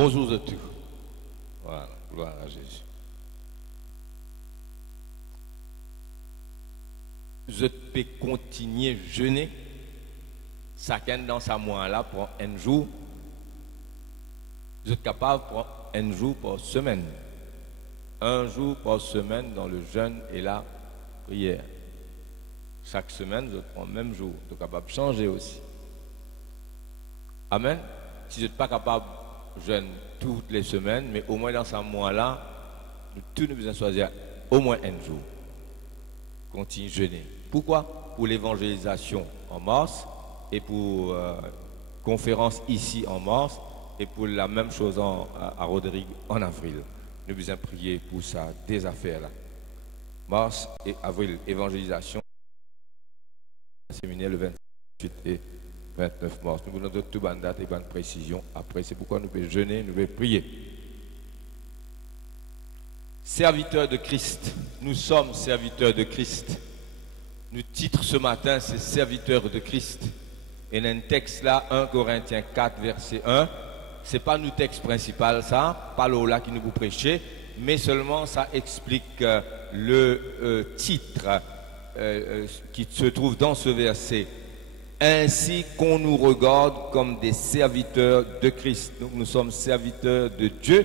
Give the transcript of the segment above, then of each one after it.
Bonjour à tous. Voilà, gloire à Jésus. Je peux continuer à jeûner. Chacun dans sa mois là pour un jour. Je suis capable de prendre un jour par semaine. Un jour par semaine dans le jeûne et la prière. Chaque semaine, je prends le même jour. Je suis capable de changer aussi. Amen. Si je ne suis pas capable de jeûner toutes les semaines, mais au moins dans ce mois-là, nous tous nous besoin choisir au moins un jour. Continue à jeûner. Pourquoi? Pour l'évangélisation en mars et pour conférence ici en mars et pour la même chose à Rodrigue en avril. Nous besoin prier pour ça, des affaires là. Mars et avril, évangélisation. Séminaire le 28 et 29 mars. Nous voulons toute bonne date et bonne précision. Après, c'est pourquoi nous pouvons jeûner, nous pouvons prier. Serviteurs de Christ. Nous sommes serviteurs de Christ. Nous titre ce matin, c'est serviteurs de Christ. Et dans un texte là, 1 Corinthiens 4, verset 1, c'est pas notre texte principal, ça, pas là qui nous vous prêchez, mais seulement ça explique le titre qui se trouve dans ce verset. Ainsi qu'on nous regarde comme des serviteurs de Christ. Donc nous sommes serviteurs de Dieu,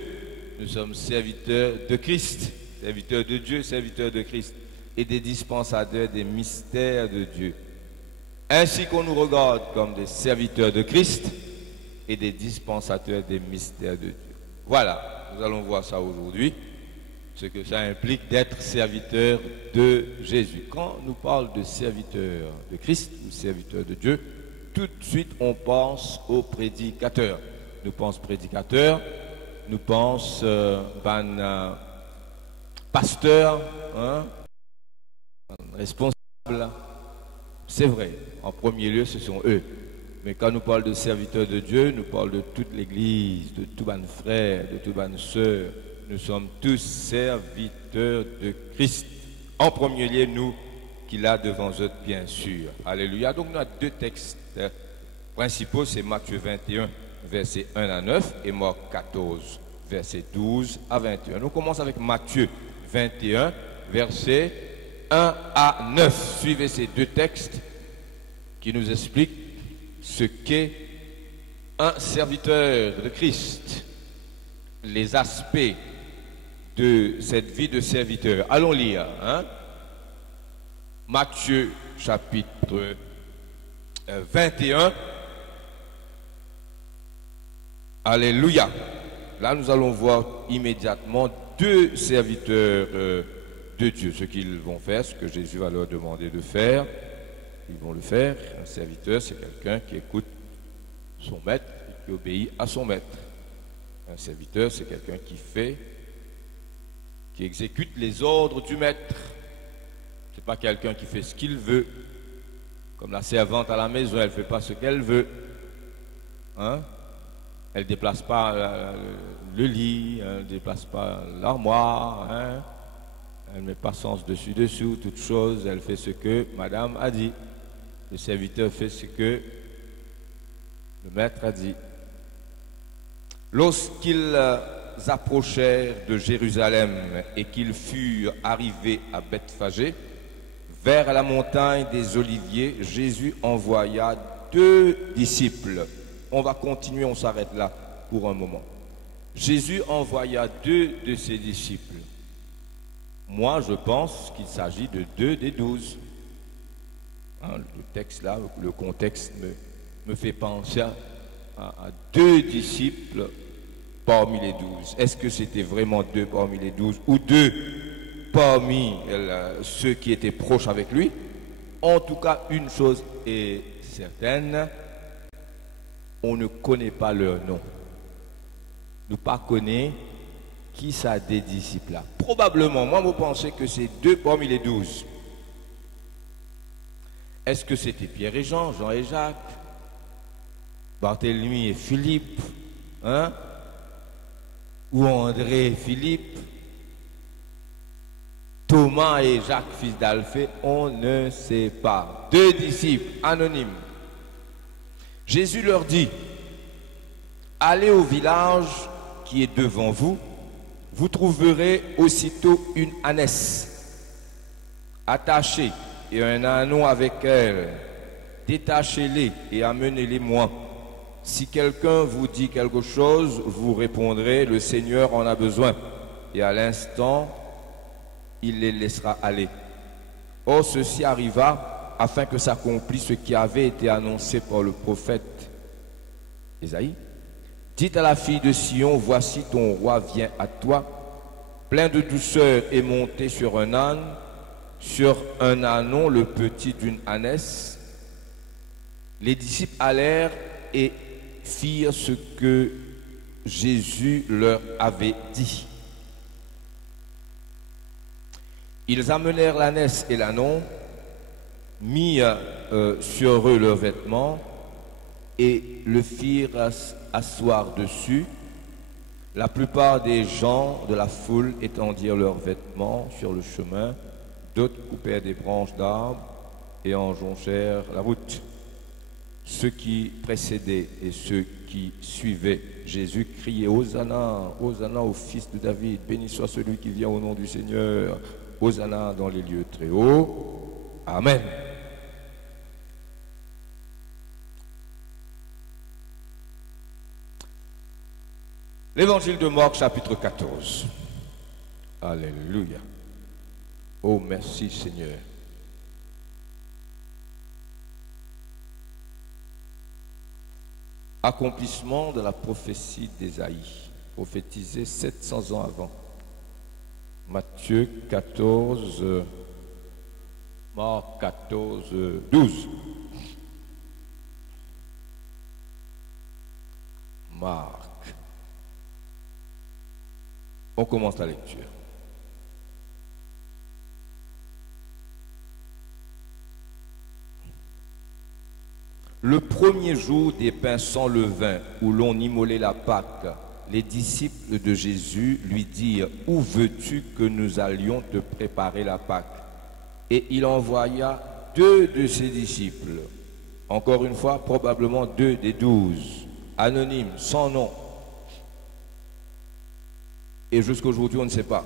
nous sommes serviteurs de Christ, serviteurs de Dieu, serviteurs de Christ, et des dispensateurs des mystères de Dieu. Ainsi qu'on nous regarde comme des serviteurs de Christ et des dispensateurs des mystères de Dieu. Voilà, nous allons voir ça aujourd'hui, ce que ça implique d'être serviteur de Jésus. Quand nous parlons de serviteur de Christ ou serviteur de Dieu, tout de suite on pense au prédicateur. Nous pensons prédicateur, nous pensons pasteur, hein, responsable. C'est vrai, en premier lieu ce sont eux. Mais quand nous parlons de serviteurs de Dieu, nous parlons de toute l'Église, de tous nos frères, de toutes nos sœurs. Nous sommes tous serviteurs de Christ. En premier lieu, nous, qu'il a devant eux, bien sûr. Alléluia. Donc, nous avons deux textes principaux, c'est Matthieu 21, versets 1 à 9, et Marc 14, versets 12 à 21. Nous commençons avec Matthieu 21, versets 1 à 9. Suivez ces deux textes qui nous expliquent ce qu'est un serviteur de Christ, les aspects de cette vie de serviteur. Allons lire. Hein? Matthieu chapitre 21. Alléluia. Là, nous allons voir immédiatement deux serviteurs de Dieu. Ce qu'ils vont faire, ce que Jésus va leur demander de faire. Ils vont le faire. Un serviteur, c'est quelqu'un qui écoute son maître et qui obéit à son maître. Un serviteur, c'est quelqu'un qui exécute les ordres du maître. Ce n'est pas quelqu'un qui fait ce qu'il veut. Comme la servante à la maison, elle ne fait pas ce qu'elle veut. Hein? Elle ne déplace pas le lit, elle ne déplace pas l'armoire. Hein? Elle ne met pas sens dessus-dessous, toutes choses. Elle fait ce que madame a dit. Le serviteur fait ce que le maître a dit. Lorsqu'ils approchèrent de Jérusalem et qu'ils furent arrivés à Bethphagée, vers la montagne des Oliviers, Jésus envoya deux disciples. On va continuer, on s'arrête là pour un moment. Jésus envoya deux de ses disciples. Moi, je pense qu'il s'agit de 2 des 12. Hein, le texte là, le contexte me fait penser à 2 disciples parmi les 12. Est-ce que c'était vraiment 2 parmi les 12 ou 2 parmi ceux qui étaient proches avec lui? En tout cas, une chose est certaine, on ne connaît pas leur nom. Nous ne connaissons pas qui ça des disciples là. Probablement, moi, je pense que c'est 2 parmi les 12. Est-ce que c'était Pierre et Jean, Jean et Jacques, Barthélemy et Philippe, hein? Ou André et Philippe, Thomas et Jacques, fils d'Alphée? On ne sait pas. 2 disciples anonymes. Jésus leur dit, allez au village qui est devant vous, vous trouverez aussitôt une ânesse attachée et un ânon avec elle. Détachez-les et amenez-les-moi. Si quelqu'un vous dit quelque chose, vous répondrez, le Seigneur en a besoin. Et à l'instant, il les laissera aller. Or, ceci arriva afin que s'accomplisse ce qui avait été annoncé par le prophète Ésaïe. Dites à la fille de Sion, voici ton roi vient à toi, plein de douceur et monté sur un âne, sur un ânon, le petit d'une ânesse. Les disciples allèrent et firent ce que Jésus leur avait dit. Ils amenèrent l'ânesse et l'ânon, mirent sur eux leurs vêtements et le firent asseoir dessus. La plupart des gens de la foule étendirent leurs vêtements sur le chemin, d'autres coupèrent des branches d'arbres et en jonchèrent la route. Ceux qui précédaient et ceux qui suivaient Jésus criaient « Hosanna, Hosanna au fils de David, béni soit celui qui vient au nom du Seigneur, Hosanna dans les lieux très hauts. Amen. » L'évangile de Marc, chapitre 14. Alléluia. Oh, merci Seigneur. Accomplissement de la prophétie d'Ésaïe, prophétisée 700 ans avant. Matthieu 14, Marc 14, 12. Marc. On commence la lecture. Le premier jour des pains sans levain, où l'on immolait la Pâque, les disciples de Jésus lui dirent « Où veux-tu que nous allions te préparer la Pâque ?» Et il envoya 2 de ses disciples, encore une fois, probablement 2 des 12, anonymes, sans nom. Et jusqu'aujourd'hui, on ne sait pas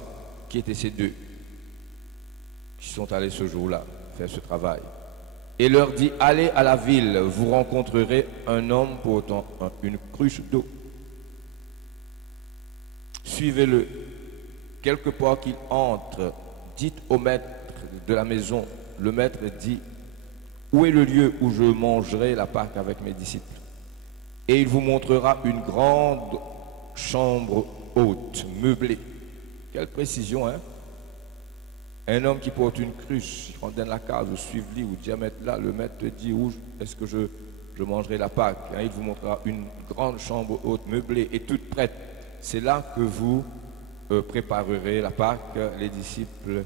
qui étaient ces 2 qui sont allés ce jour-là faire ce travail. Et leur dit, allez à la ville, vous rencontrerez un homme portant une cruche d'eau. Suivez-le. Quelque part qu'il entre, dites au maître de la maison. Le maître dit, où est le lieu où je mangerai la Pâque avec mes disciples? Et il vous montrera une grande chambre haute, meublée. Quelle précision, hein? Un homme qui porte une cruche, on donne la case, suivez-le ou diamètre là, le maître te dit où est-ce que je mangerai la Pâque. Hein, il vous montrera une grande chambre haute, meublée et toute prête. C'est là que vous préparerez la Pâque. Les disciples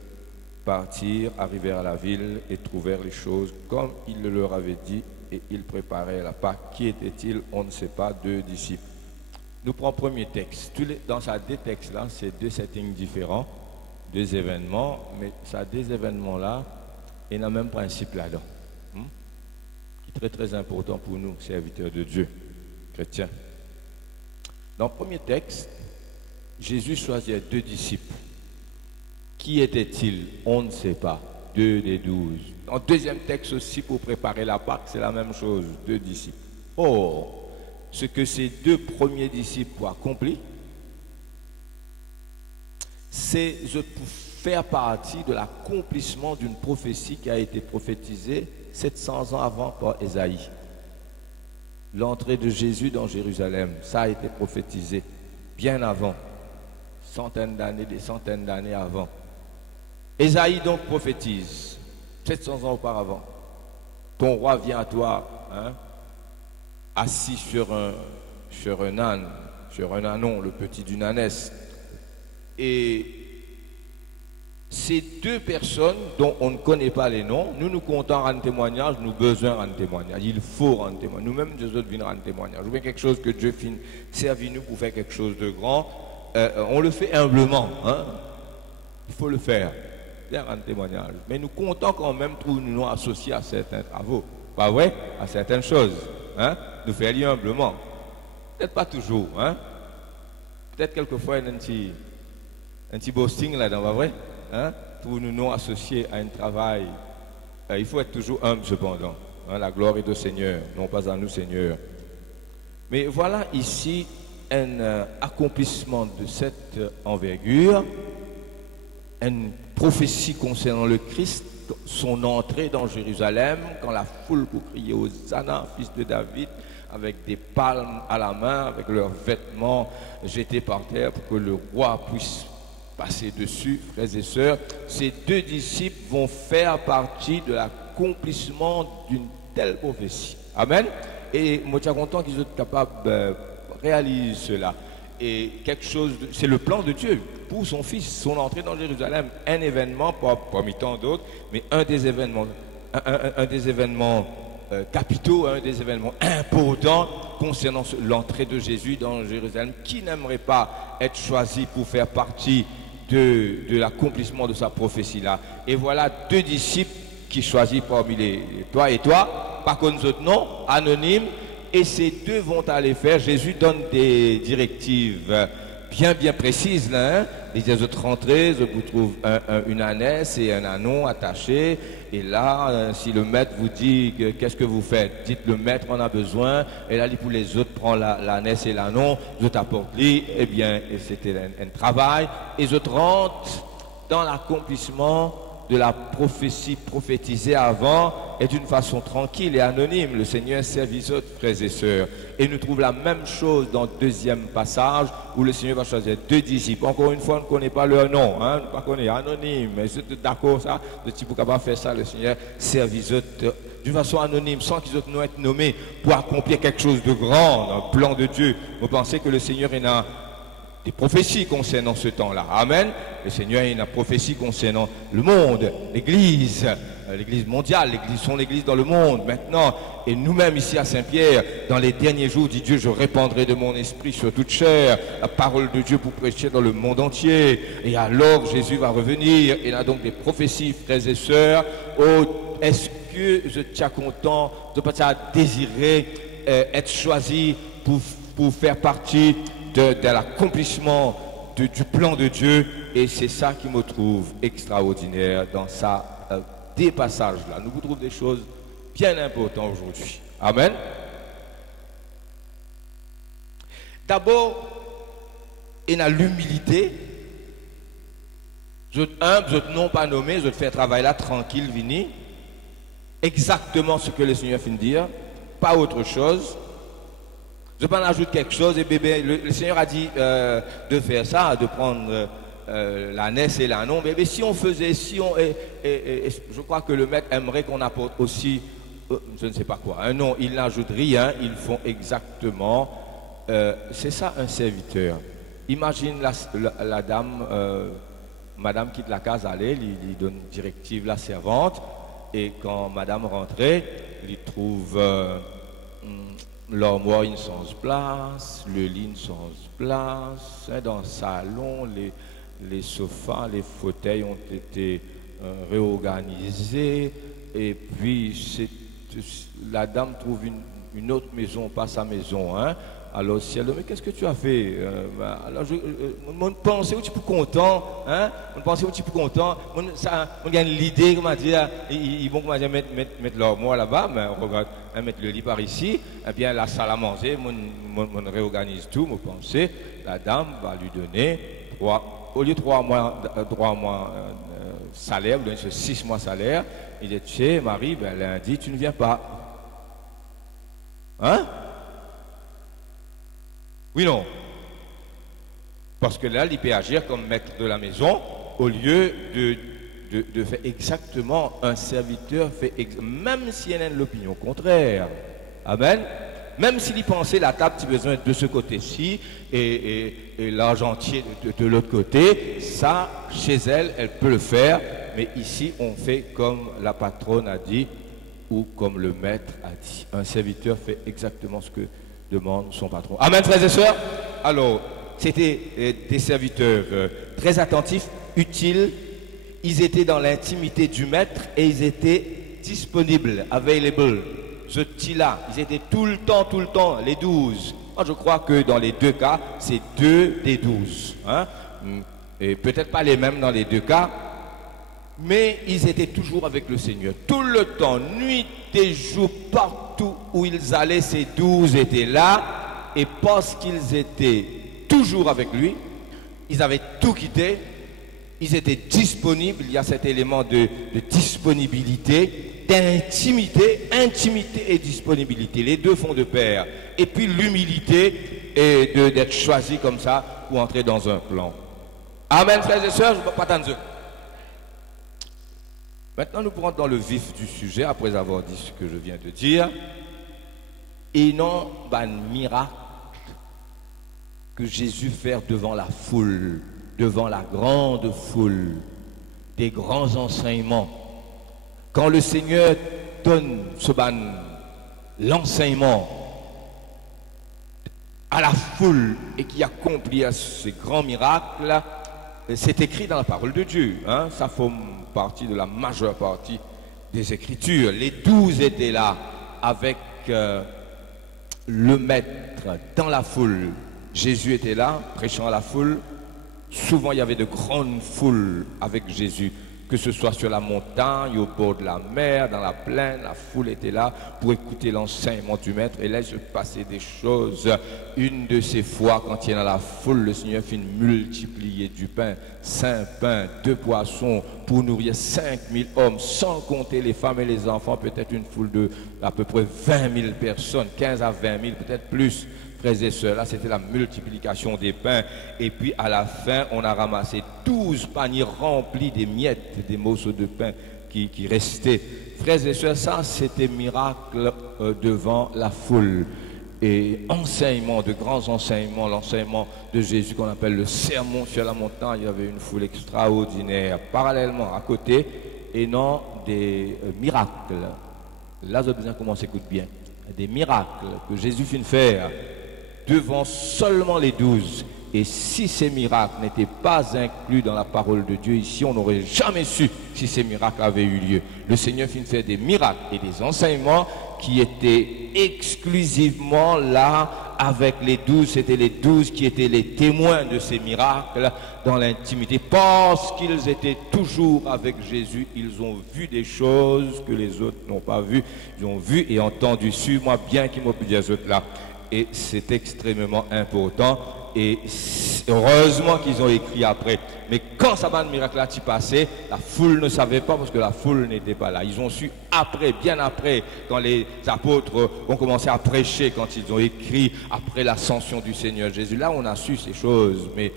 partirent, arrivèrent à la ville et trouvèrent les choses comme il le leur avait dit et ils préparaient la Pâque. Qui était-il? On ne sait pas, 2 disciples. Nous prenons premier texte. Dans ces 2 textes-là, c'est 2 settings différents. 2 événements, mais ça, 2 événements-là, il y a un même principe là-dedans, qui est très très important pour nous, serviteurs de Dieu, chrétiens. Dans le premier texte, Jésus choisit 2 disciples. Qui étaient-ils? On ne sait pas. 2 des 12. Dans le deuxième texte aussi, pour préparer la Pâque, c'est la même chose, 2 disciples. Or, ce que ces 2 premiers disciples ont accompli, c'est pour faire partie de l'accomplissement d'une prophétie qui a été prophétisée 700 ans avant par Ésaïe. L'entrée de Jésus dans Jérusalem, ça a été prophétisé bien avant, des centaines d'années avant. Ésaïe donc prophétise 700 ans auparavant. Ton roi vient à toi, hein, assis sur un âne, sur un ânon, le petit d'une ânesse. Et ces 2 personnes dont on ne connaît pas les noms, nous comptons rendre témoignage, nous besoin rendre témoignage. Il faut rendre témoignage. Nous-mêmes, Dieu autres viennent rendre témoignage. Ou bien quelque chose que Dieu servi nous pour faire quelque chose de grand, on le fait humblement. Hein? Il faut le faire. Bien rendre témoignage. Mais nous comptons quand même nous associés à certains travaux. Pas vrai? À certaines choses. Hein? Nous faire humblement. Peut-être pas toujours. Hein? peut-être quelquefois il y a un petit boasting là-dedans, pas vrai? Hein? Pour nous non associer à un travail, il faut être toujours humble cependant. Hein? La gloire est au Seigneur, non pas à nous, Seigneur. Mais voilà ici un accomplissement de cette envergure, une prophétie concernant le Christ, son entrée dans Jérusalem, quand la foule pour crier Hosanna, fils de David, avec des palmes à la main, avec leurs vêtements jetés par terre pour que le roi puisse passer dessus, frères et sœurs. Ces deux disciples vont faire partie de l'accomplissement d'une telle prophétie. Amen. Et moi, je suis content qu'ils soient capables de réaliser cela. Et quelque chose, c'est le plan de Dieu pour son fils, son entrée dans Jérusalem, un événement, pas parmi tant d'autres, mais un des événements capitaux, un des événements importants concernant l'entrée de Jésus dans Jérusalem. Qui n'aimerait pas être choisi pour faire partie de l'accomplissement de sa prophétie-là? Et voilà deux disciples qui choisissent parmi toi et toi, par contre nous autres non, anonymes, et ces deux vont aller faire. Jésus donne des directives bien précises là, hein? Les autres rentrées, vous trouvez une ânesse et un ânon attachés. Et là, si le maître vous dit qu'est-ce que vous faites, dites le maître en a besoin. Et là, pour les autres, prend l'ânesse et l'ânon, vous apportez lui. Eh bien, c'était un travail. Et les autres rentrent dans l'accomplissement de la prophétie prophétisée avant et d'une façon tranquille et anonyme. Le Seigneur servit les autres, frères et sœurs. Et nous trouvons la même chose dans le deuxième passage où le Seigneur va choisir deux disciples. Encore une fois, on ne connaît pas leur nom, hein, on ne connaît pas anonyme. Mais c'est d'accord, ça, le type qui va faire ça, le Seigneur servit les autres d'une façon anonyme, sans qu'ils aient nous être nommés pour accomplir quelque chose de grand dans le plan de Dieu. Vous pensez que le Seigneur est là? Des prophéties concernant ce temps-là. Amen. Le Seigneur a une prophétie concernant le monde, l'Église, l'Église mondiale, son Église dans le monde maintenant. Et nous-mêmes ici à Saint-Pierre, dans les derniers jours, dit Dieu, je répandrai de mon esprit sur toute chair, la parole de Dieu pour prêcher dans le monde entier. Et alors Jésus va revenir. Il y a donc des prophéties, frères et sœurs. Oh, est-ce que je suis content de ne pas désirer être choisi pour faire partie de l'accomplissement du plan de Dieu, et c'est ça qui me trouve extraordinaire dans des passages-là. Nous vous trouvons des choses bien importantes aujourd'hui. Amen. D'abord, il y a l'humilité. Vous êtes humble, vous êtes non pas nommé, vous êtes fait travail là tranquille, vini. Exactement ce que le Seigneur vient de dire, pas autre chose. Je peux en ajouter quelque chose, et bébé, le Seigneur a dit de faire ça, de prendre l'ânesse et l'ânon. Bébé, si on faisait, je crois que le maître aimerait qu'on apporte aussi, je ne sais pas quoi, non, il n'ajoute rien, ils font exactement, c'est ça un serviteur. Imagine la dame, madame quitte la case, allez, il donne directive la servante, et quand madame rentrait, il trouve l'armoire sans place, le lit sans place, hein, dans le salon, les sofas, les fauteuils ont été réorganisés, et puis la dame trouve une autre maison, pas sa maison, hein. Alors si elle dit, mais qu'est-ce que tu as fait? Alors je pensais où tu es content, hein? On pensait où tu es content, on gagne l'idée, comment dire, ils vont comment dire, mettre l'armoire là-bas, mais on regarde, mettre le lit par ici, et bien la salle à manger, on réorganise tout, on pensait, la dame va lui donner au lieu de 3 mois salaire, vous donnez 6 mois salaire, il dit, tu sais, Marie, ben, lundi, tu ne viens pas. Hein? Oui, non. Parce que là, il peut agir comme maître de la maison au lieu de faire exactement un serviteur, même s'il y a l'opinion contraire. Amen. Même s'il y pensait la table, tu as besoin de ce côté-ci et l'argentier de l'autre côté, ça, chez elle, elle peut le faire. Mais ici, on fait comme la patronne a dit ou comme le maître a dit. Un serviteur fait exactement ce que demande son patron. Amen, frères et sœurs. Alors, c'était des serviteurs très attentifs, utiles. Ils étaient dans l'intimité du maître et ils étaient disponibles, available. Ce petit-là, ils étaient tout le temps, les 12 Moi, je crois que dans les deux cas, c'est 2 des 12. Hein? Et peut-être pas les mêmes dans les deux cas, mais ils étaient toujours avec le Seigneur. Tout le temps, nuit et jour, partout où ils allaient, ces 12 étaient là. Et parce qu'ils étaient toujours avec lui, ils avaient tout quitté, ils étaient disponibles. Il y a cet élément de disponibilité, d'intimité, intimité et disponibilité. Les deux font de pair. Et puis l'humilité et d'être choisi comme ça pour entrer dans un plan. Amen, frères et sœurs, je ne vais pas attendre. Maintenant, nous pourrons dans le vif du sujet, après avoir dit ce que je viens de dire. Et non, un miracle que Jésus fait devant la foule, devant la grande foule, des grands enseignements. Quand le Seigneur donne l'enseignement à la foule et qui accomplit ces grands miracles, c'est écrit dans la parole de Dieu. Hein? Ça forme partie de la majeure partie des Écritures. Les 12 étaient là avec le maître dans la foule. Jésus était là, prêchant à la foule. Souvent, il y avait de grandes foules avec Jésus, que ce soit sur la montagne, au bord de la mer, dans la plaine. La foule était là pour écouter l'enseignement du maître. Et là, il se passait des choses. Une de ces fois, quand il est dans la foule, le Seigneur fit multiplier du pain, 5 pains, 2 poissons, pour nourrir 5000 hommes, sans compter les femmes et les enfants. Peut-être une foule de à peu près 20 000 personnes, 15 à 20 000, peut-être plus. Frères et sœurs, là c'était la multiplication des pains. Et puis à la fin, on a ramassé 12 paniers remplis des miettes, des morceaux de pain qui restaient. Frères et sœurs, ça c'était miracle devant la foule. Et enseignement, de grands enseignements, l'enseignement de Jésus qu'on appelle le sermon sur la montagne, il y avait une foule extraordinaire. Parallèlement, à côté, et non des miracles. Là, je besoin qu'on s'écoute bien. Des miracles que Jésus fit faire devant seulement les 12. Et si ces miracles n'étaient pas inclus dans la parole de Dieu ici, on n'aurait jamais su si ces miracles avaient eu lieu. Le Seigneur fit faire des miracles et des enseignements qui étaient exclusivement là avec les 12. C'était les 12 qui étaient les témoins de ces miracles dans l'intimité. Parce qu'ils étaient toujours avec Jésus, ils ont vu des choses que les autres n'ont pas vues. Ils ont vu et entendu. Suis-moi bien qui m'ont pu dire autres là. Et c'est extrêmement important. Et heureusement qu'ils ont écrit après. Mais quand ça va de miracle là passé, la foule ne savait pas parce que la foule n'était pas là. Ils ont su après, bien après, quand les apôtres ont commencé à prêcher, quand ils ont écrit après l'ascension du Seigneur Jésus. Là, on a su ces choses. Mais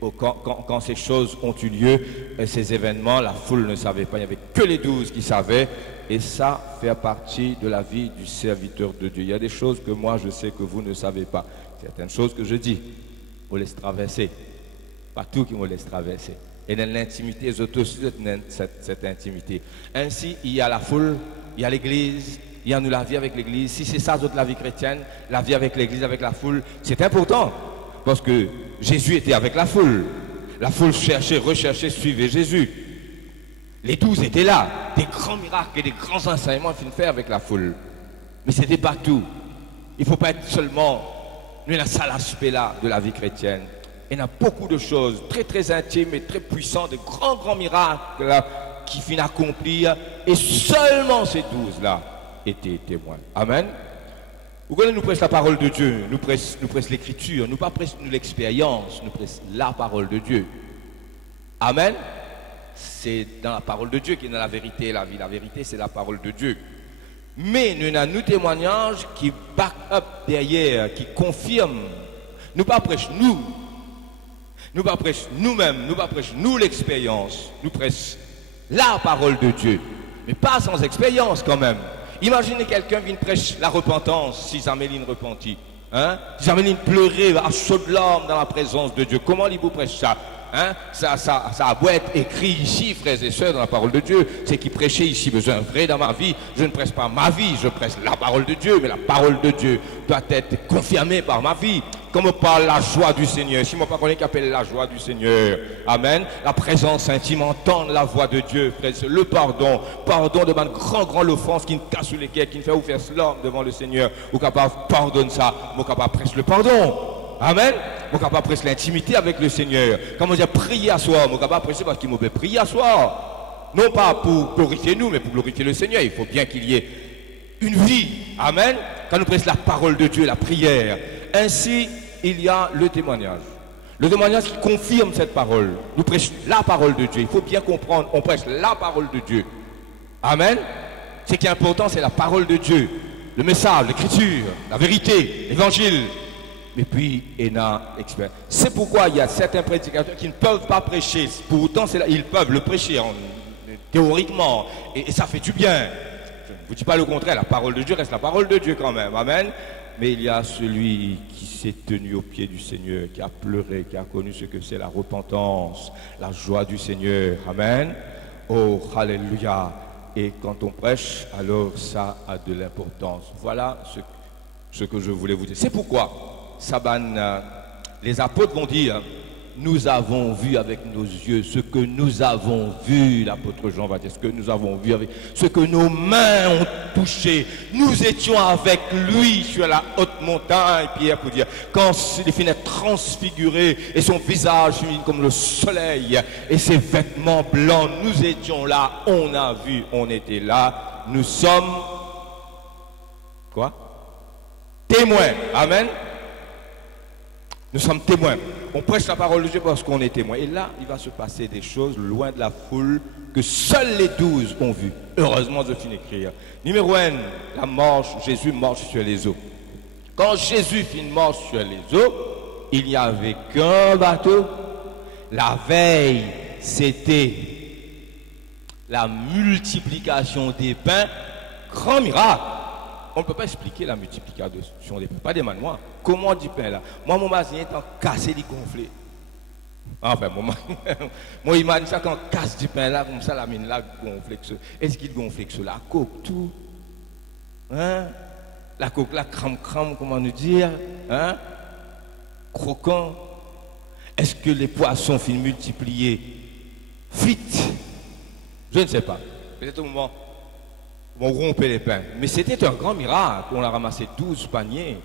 quand ces choses ont eu lieu, ces événements, la foule ne savait pas. Il n'y avait que les 12 qui savaient. Et ça fait partie de la vie du serviteur de Dieu. Il y a des choses que moi je sais que vous ne savez pas. Certaines choses que je dis, vous laisse traverser. Pas tout qui me laisse traverser. Et dans l'intimité, ils autorisent cette intimité. Ainsi, il y a la foule, il y a l'église, il y a nous la vie avec l'église. Si c'est ça, la vie chrétienne, la vie avec l'église, avec la foule, c'est important. Parce que Jésus était avec la foule. La foule cherchait, recherchait, suivait Jésus. Les 12 étaient là, des grands miracles et des grands enseignements qu'il fait avec la foule. Mais ce n'était pas tout. Il ne faut pas être seulement dans ça l'aspect là de la vie chrétienne. Il y a beaucoup de choses très très intimes et très puissantes, de grands miracles là, qui finissent d'accomplir. Et seulement ces 12 là étaient témoins. Amen. Vous connaissez, nous prêchons la parole de Dieu, nous prêchons l'écriture, nous ne prêchons pas l'expérience, nous prêchons la parole de Dieu. Amen. C'est dans la parole de Dieu qu'il y a la vérité et la vie. La vérité, c'est la parole de Dieu. Mais nous avons nos témoignages qui back up derrière, qui confirment. Nous ne prêchons pas nous. Nous ne prêchons pas nous-mêmes. Nous ne prêchons pas nous l'expérience. Nous prêchons la parole de Dieu. Mais pas sans expérience quand même. Imaginez quelqu'un qui prêche la repentance si Zaméline repentit. Hein? Si Zaméline pleurait à chaudes larmes dans la présence de Dieu. Comment il vous prêche ça? Hein? Ça a beau être écrit ici, frères et sœurs, dans la parole de Dieu. C'est qui prêchait ici besoin vrai dans ma vie. Je ne presse pas ma vie, je presse la parole de Dieu. Mais la parole de Dieu doit être confirmée par ma vie. Comme on parle la joie du Seigneur. Si moi pas connais qu'appelle la joie du Seigneur. Amen. La présence intime, entendre la voix de Dieu, frères et sœurs. Le pardon. Pardon de ma grand l'offense qui me casse sous les quais, qui me fait vous faire slam devant le Seigneur. Ou capable pardonne ça. Ou capable presse le pardon. Amen. Mon capable presse l'intimité avec le Seigneur. Quand on dit prier à soi, mon capable presse parce qu'il m'a fait prier à soi. Non pas pour glorifier nous, mais pour glorifier le Seigneur. Il faut bien qu'il y ait une vie. Amen. Quand nous pressons la parole de Dieu, la prière. Ainsi, il y a le témoignage. Le témoignage qui confirme cette parole. Nous prêchons la parole de Dieu. Il faut bien comprendre, on prêche la parole de Dieu. Amen. Ce qui est important, c'est la parole de Dieu. Le message, l'écriture, la vérité, l'évangile. Mais puis, il y a l'expert. C'est pourquoi il y a certains prédicateurs qui ne peuvent pas prêcher. Pourtant, ils peuvent le prêcher théoriquement. Et ça fait du bien. Je ne vous dis pas le contraire. La parole de Dieu reste la parole de Dieu quand même. Amen. Mais il y a celui qui s'est tenu au pied du Seigneur, qui a pleuré, qui a connu ce que c'est la repentance, la joie du Seigneur. Amen. Oh, alléluia. Et quand on prêche, alors ça a de l'importance. Voilà ce que je voulais vous dire. C'est pourquoi les apôtres vont dire, nous avons vu avec nos yeux ce que nous avons vu, l'apôtre Jean va dire, ce que nous avons vu avec ce que nos mains ont touché. Nous étions avec lui sur la haute montagne, Pierre pour dire, quand il finit transfiguré et son visage comme le soleil et ses vêtements blancs, nous étions là, on a vu, on était là, nous sommes quoi? Témoins. Amen. Nous sommes témoins. On prêche la parole de Dieu parce qu'on est témoins. Et là, il va se passer des choses loin de la foule que seuls les 12 ont vues. Heureusement, je finis d'écrire. Numéro 1, la marche. Jésus marche sur les eaux. Quand Jésus finit de marcher sur les eaux, il n'y avait qu'un bateau. La veille, c'était la multiplication des pains. Grand miracle. On ne peut pas expliquer la multiplication des pains. Pas des manoirs. Comment on dit pain là? Moi, mon masin est en cassé, il gonflé. Enfin, moi, imagine ça quand on casse du pain là, comme ça, la mine là gonflée. Est-ce qu'il gonflé que la coque, tout? Hein? La coque là, crame, comment nous dire? Hein? Croquant. Est-ce que les poissons finissent multipliés? Vite? Je ne sais pas. Peut-être au moment où on rompait les pains. Mais c'était un grand miracle. On a ramassé 12 paniers.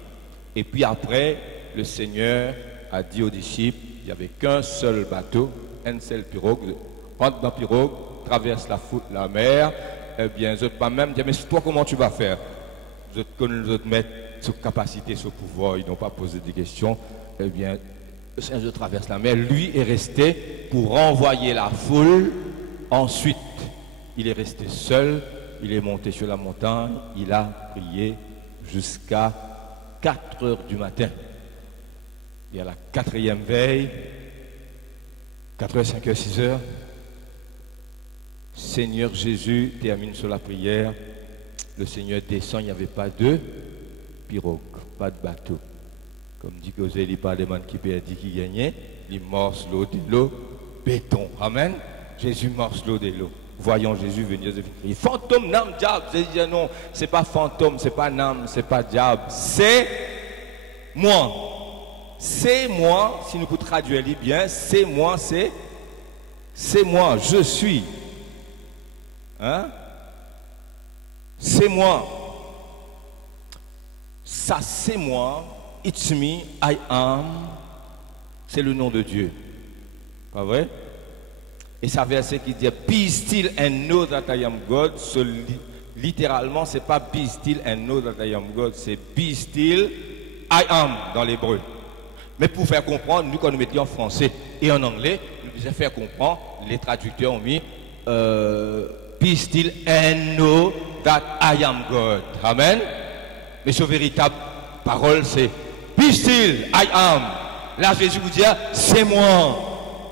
Et puis après, le Seigneur a dit aux disciples, il n'y avait qu'un seul bateau, une seule pirogue. Rentre dans la pirogue, traverse la mer. Eh bien, je ne pas même dire, mais toi, comment tu vas faire? Je te mettre sous capacité, sous pouvoir. Ils n'ont pas posé de questions. Eh bien, le Seigneur traverse la mer. Lui est resté pour renvoyer la foule. Ensuite, il est resté seul. Il est monté sur la montagne. Il a prié jusqu'à 4 heures du matin. Il y a la 4e veille, 4 heures, 5 heures, 6 heures. Seigneur Jésus termine sur la prière. Le Seigneur descend, il n'y avait pas de pirogue, pas de bateau. Comme dit Cosé, il parle des man qui perdit, qui gagnait. Il morce l'eau de l'eau, béton. Amen. Jésus morce l'eau de l'eau. Voyons Jésus venir, Jésus crie, fantôme, nam, diable. Jésus dit non, c'est pas fantôme, c'est pas nam, c'est pas diable, c'est moi. C'est moi, si nous pouvons traduire bien, c'est moi, c'est moi, je suis. Hein? C'est moi. Ça, c'est moi. It's me, I am. C'est le nom de Dieu. Pas vrai? Et ça verset qui dit be still and know that I am God. Littéralement, c'est pas be still and know that I am God, c'est be still, I am dans l'hébreu. Mais pour faire comprendre, nous quand nous mettions en français et en anglais, nous disions faire comprendre, les traducteurs ont mis be still and know that I am God. Amen. Mais ce véritable parole, c'est be still, I am. Là, Jésus vous dit, c'est moi.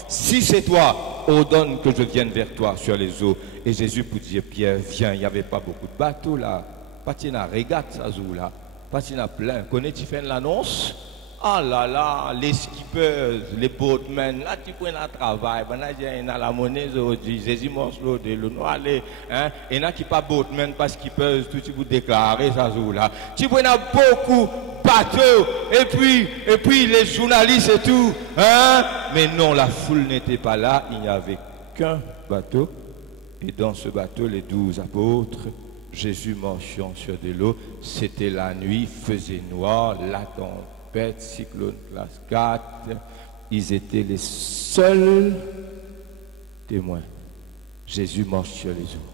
Si c'est toi, ordonne que je vienne vers toi sur les eaux. Et Jésus pour dire, Pierre, viens. Il n'y avait pas beaucoup de bateaux là. Pas de régate, ça joue là. Pas de plein. Connais-tu faire l'annonce? Ah là là, les skippers, les boatmen, là tu prends un travail, il y a la monnaie aujourd'hui, Jésus morceau de l'eau, allez, hein, et là qui pas boatmen, pas skippers, tout tu vous déclarer ça là. Tu prends beaucoup bateaux, et puis les journalistes et tout, hein, mais non, la foule n'était pas là, il n'y avait qu'un bateau, et dans ce bateau, les 12 apôtres, Jésus marchant sur de l'eau, c'était la nuit, faisait noir, la tempête, cyclone classe 4, ils étaient les seuls témoins. Jésus marche sur les eaux.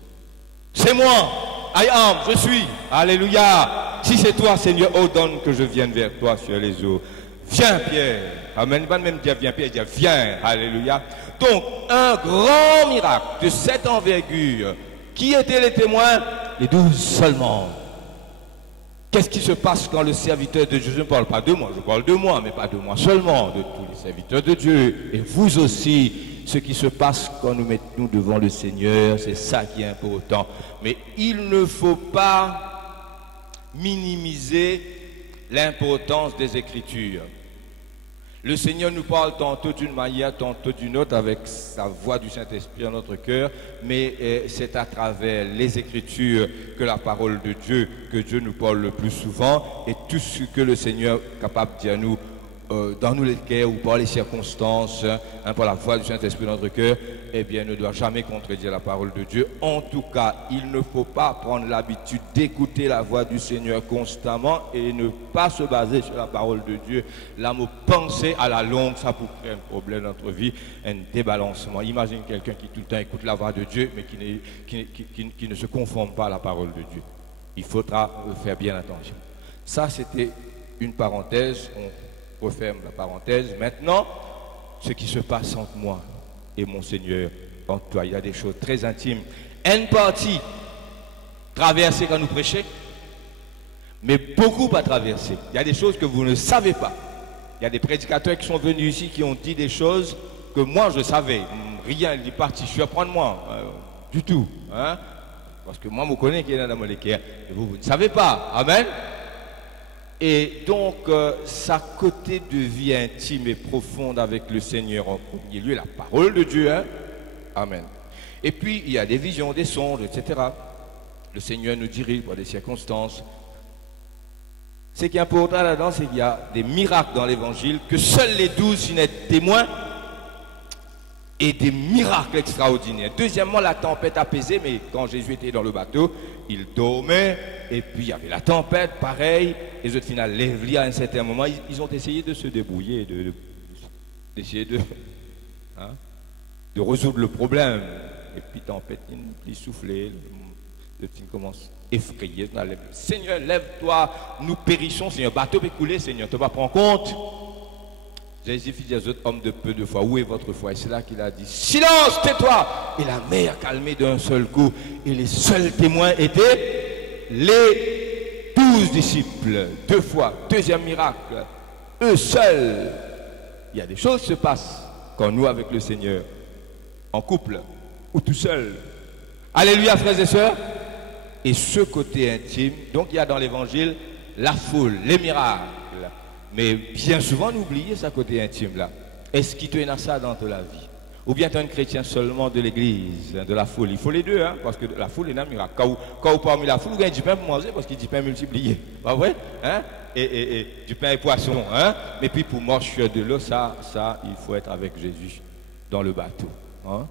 C'est moi, I am, je suis, alléluia. Si c'est toi, Seigneur, ordonne que je vienne vers toi sur les eaux. Viens, Pierre. Amen. Pas même dire viens, Pierre, dire viens, alléluia. Donc, un grand miracle de cette envergure. Qui étaient les témoins? Les 12 seulement. Qu'est-ce qui se passe quand le serviteur de Dieu, je ne parle pas de moi, je parle de moi, mais pas de moi seulement, de tous les serviteurs de Dieu, et vous aussi, ce qui se passe quand nous mettons devant le Seigneur, c'est ça qui est important. Mais il ne faut pas minimiser l'importance des Écritures. Le Seigneur nous parle tantôt d'une manière, tantôt d'une autre, avec sa voix du Saint-Esprit en notre cœur, mais c'est à travers les Écritures que la parole de Dieu, que Dieu nous parle le plus souvent, et tout ce que le Seigneur est capable de dire à nous, dans nous les cœurs ou par les circonstances, hein, par la voix du Saint-Esprit dans notre cœur, eh bien, ne doit jamais contredire la parole de Dieu. En tout cas, il ne faut pas prendre l'habitude d'écouter la voix du Seigneur constamment et ne pas se baser sur la parole de Dieu. Là, me penser à la longue, ça peut créer un problème dans notre vie, un débalancement. Imagine quelqu'un qui tout le temps écoute la voix de Dieu, mais qui ne se conforme pas à la parole de Dieu. Il faudra faire bien attention. Ça, c'était une parenthèse. On referme la parenthèse. Maintenant, ce qui se passe entre moi et mon Seigneur, entre toi, il y a des choses très intimes. Une partie traversée quand nous prêchons, mais beaucoup pas traversées. Il y a des choses que vous ne savez pas. Il y a des prédicateurs qui sont venus ici qui ont dit des choses que moi je savais. Rien, il est parti surprendre moi, du tout. Hein? Parce que moi, je connais qui est dans mon équerre. Et vous ne savez pas. Amen. Et donc, sa côté de vie intime et profonde avec le Seigneur en premier lieu, la parole de Dieu. Hein? Amen. Et puis, il y a des visions, des songes, etc. Le Seigneur nous dirige par des circonstances. Ce qui est important là-dedans, c'est qu'il y a des miracles dans l'Évangile, que seuls les 12 sont témoins, et des miracles extraordinaires. Deuxièmement, la tempête apaisée, mais quand Jésus était dans le bateau, il dormait, et puis il y avait la tempête, pareil. Les autres finales, les à un certain moment, ils ont essayé de se débrouiller, d'essayer de résoudre le problème. Et puis tempête, il soufflait, le film commence effrayé. Seigneur, lève-toi, nous périssons, Seigneur, bateau peut couler, Seigneur, tu vas prendre compte. Jésus dit aux autres hommes de peu de foi, où est votre foi? Et c'est là qu'il a dit, silence, tais-toi. Et la mer a calmé d'un seul coup. Et les seuls témoins étaient les 12 disciples. 2 fois, deuxième miracle. Eux seuls. Il y a des choses qui se passent quand nous avec le Seigneur, en couple ou tout seul. Alléluia, frères et sœurs. Et ce côté intime, donc il y a dans l'évangile la foule, les miracles. Mais bien souvent, on oublie ce côté intime là. Est-ce qu'il te a ça dans ta vie? Ou bien tu es un chrétien seulement de l'église, de la foule? Il faut les deux, hein, parce que la foule est un miracle. Quand parmi la foule, vous avez du pain pour manger, parce qu'il dit pain multiplié. Pas vrai? Hein? Et du pain et poisson. Hein? Mais puis pour marcher de l'eau, ça, il faut être avec Jésus dans le bateau. Hein?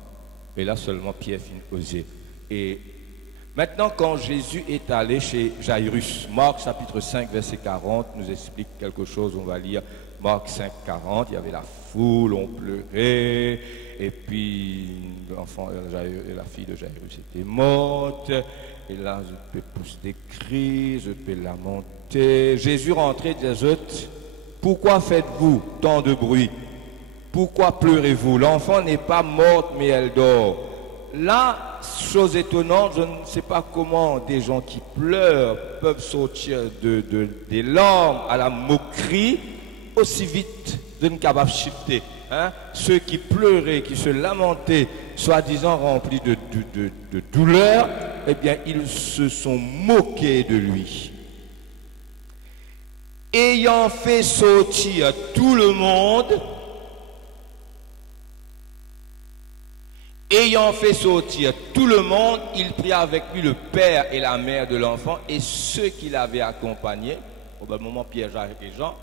Et là seulement Pierre finit oser. Et maintenant, quand Jésus est allé chez Jairus, Marc chapitre 5, verset 40, nous explique quelque chose, on va lire Marc 5, 40, il y avait la foule, on pleurait, et puis l'enfant, la fille de Jairus était morte, et là je peux pousser des cris, je peux lamenter. Jésus rentrait et disait, pourquoi faites-vous tant de bruit? Pourquoi pleurez-vous? L'enfant n'est pas morte, mais elle dort. Là, chose étonnante, je ne sais pas comment des gens qui pleurent peuvent sortir des larmes à la moquerie aussi vite d'une capable shifter. Hein? Ceux qui pleuraient, qui se lamentaient, soi-disant remplis de douleur, eh bien, ils se sont moqués de lui. Ayant fait sortir tout le monde, il prit avec lui le père et la mère de l'enfant et ceux qui l'avaient accompagné, probablement Pierre, Jacques et Jean,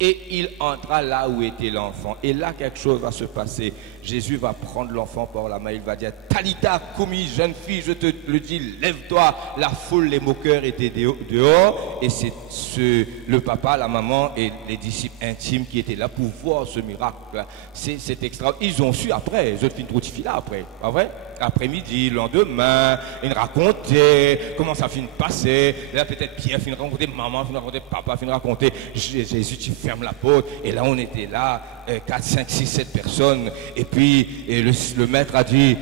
et il entra là où était l'enfant. Et là, quelque chose va se passer. Jésus va prendre l'enfant par la main, il va dire, Talita Koumi, jeune fille, je te le dis, lève-toi. La foule, les moqueurs étaient dehors, et c'est le papa, la maman et les disciples intimes qui étaient là pour voir ce miracle. C'est extra. Ils ont su après, je te fais là après, pas vrai? Après-midi, le lendemain, ils racontaient comment ça finit de passer. Là, peut-être Pierre finit de raconter, maman finit de raconter, papa finit de raconter. Jésus, tu fermes la porte. Et là, on était là, 4, 5, 6, 7 personnes. Et puis, le maître a dit,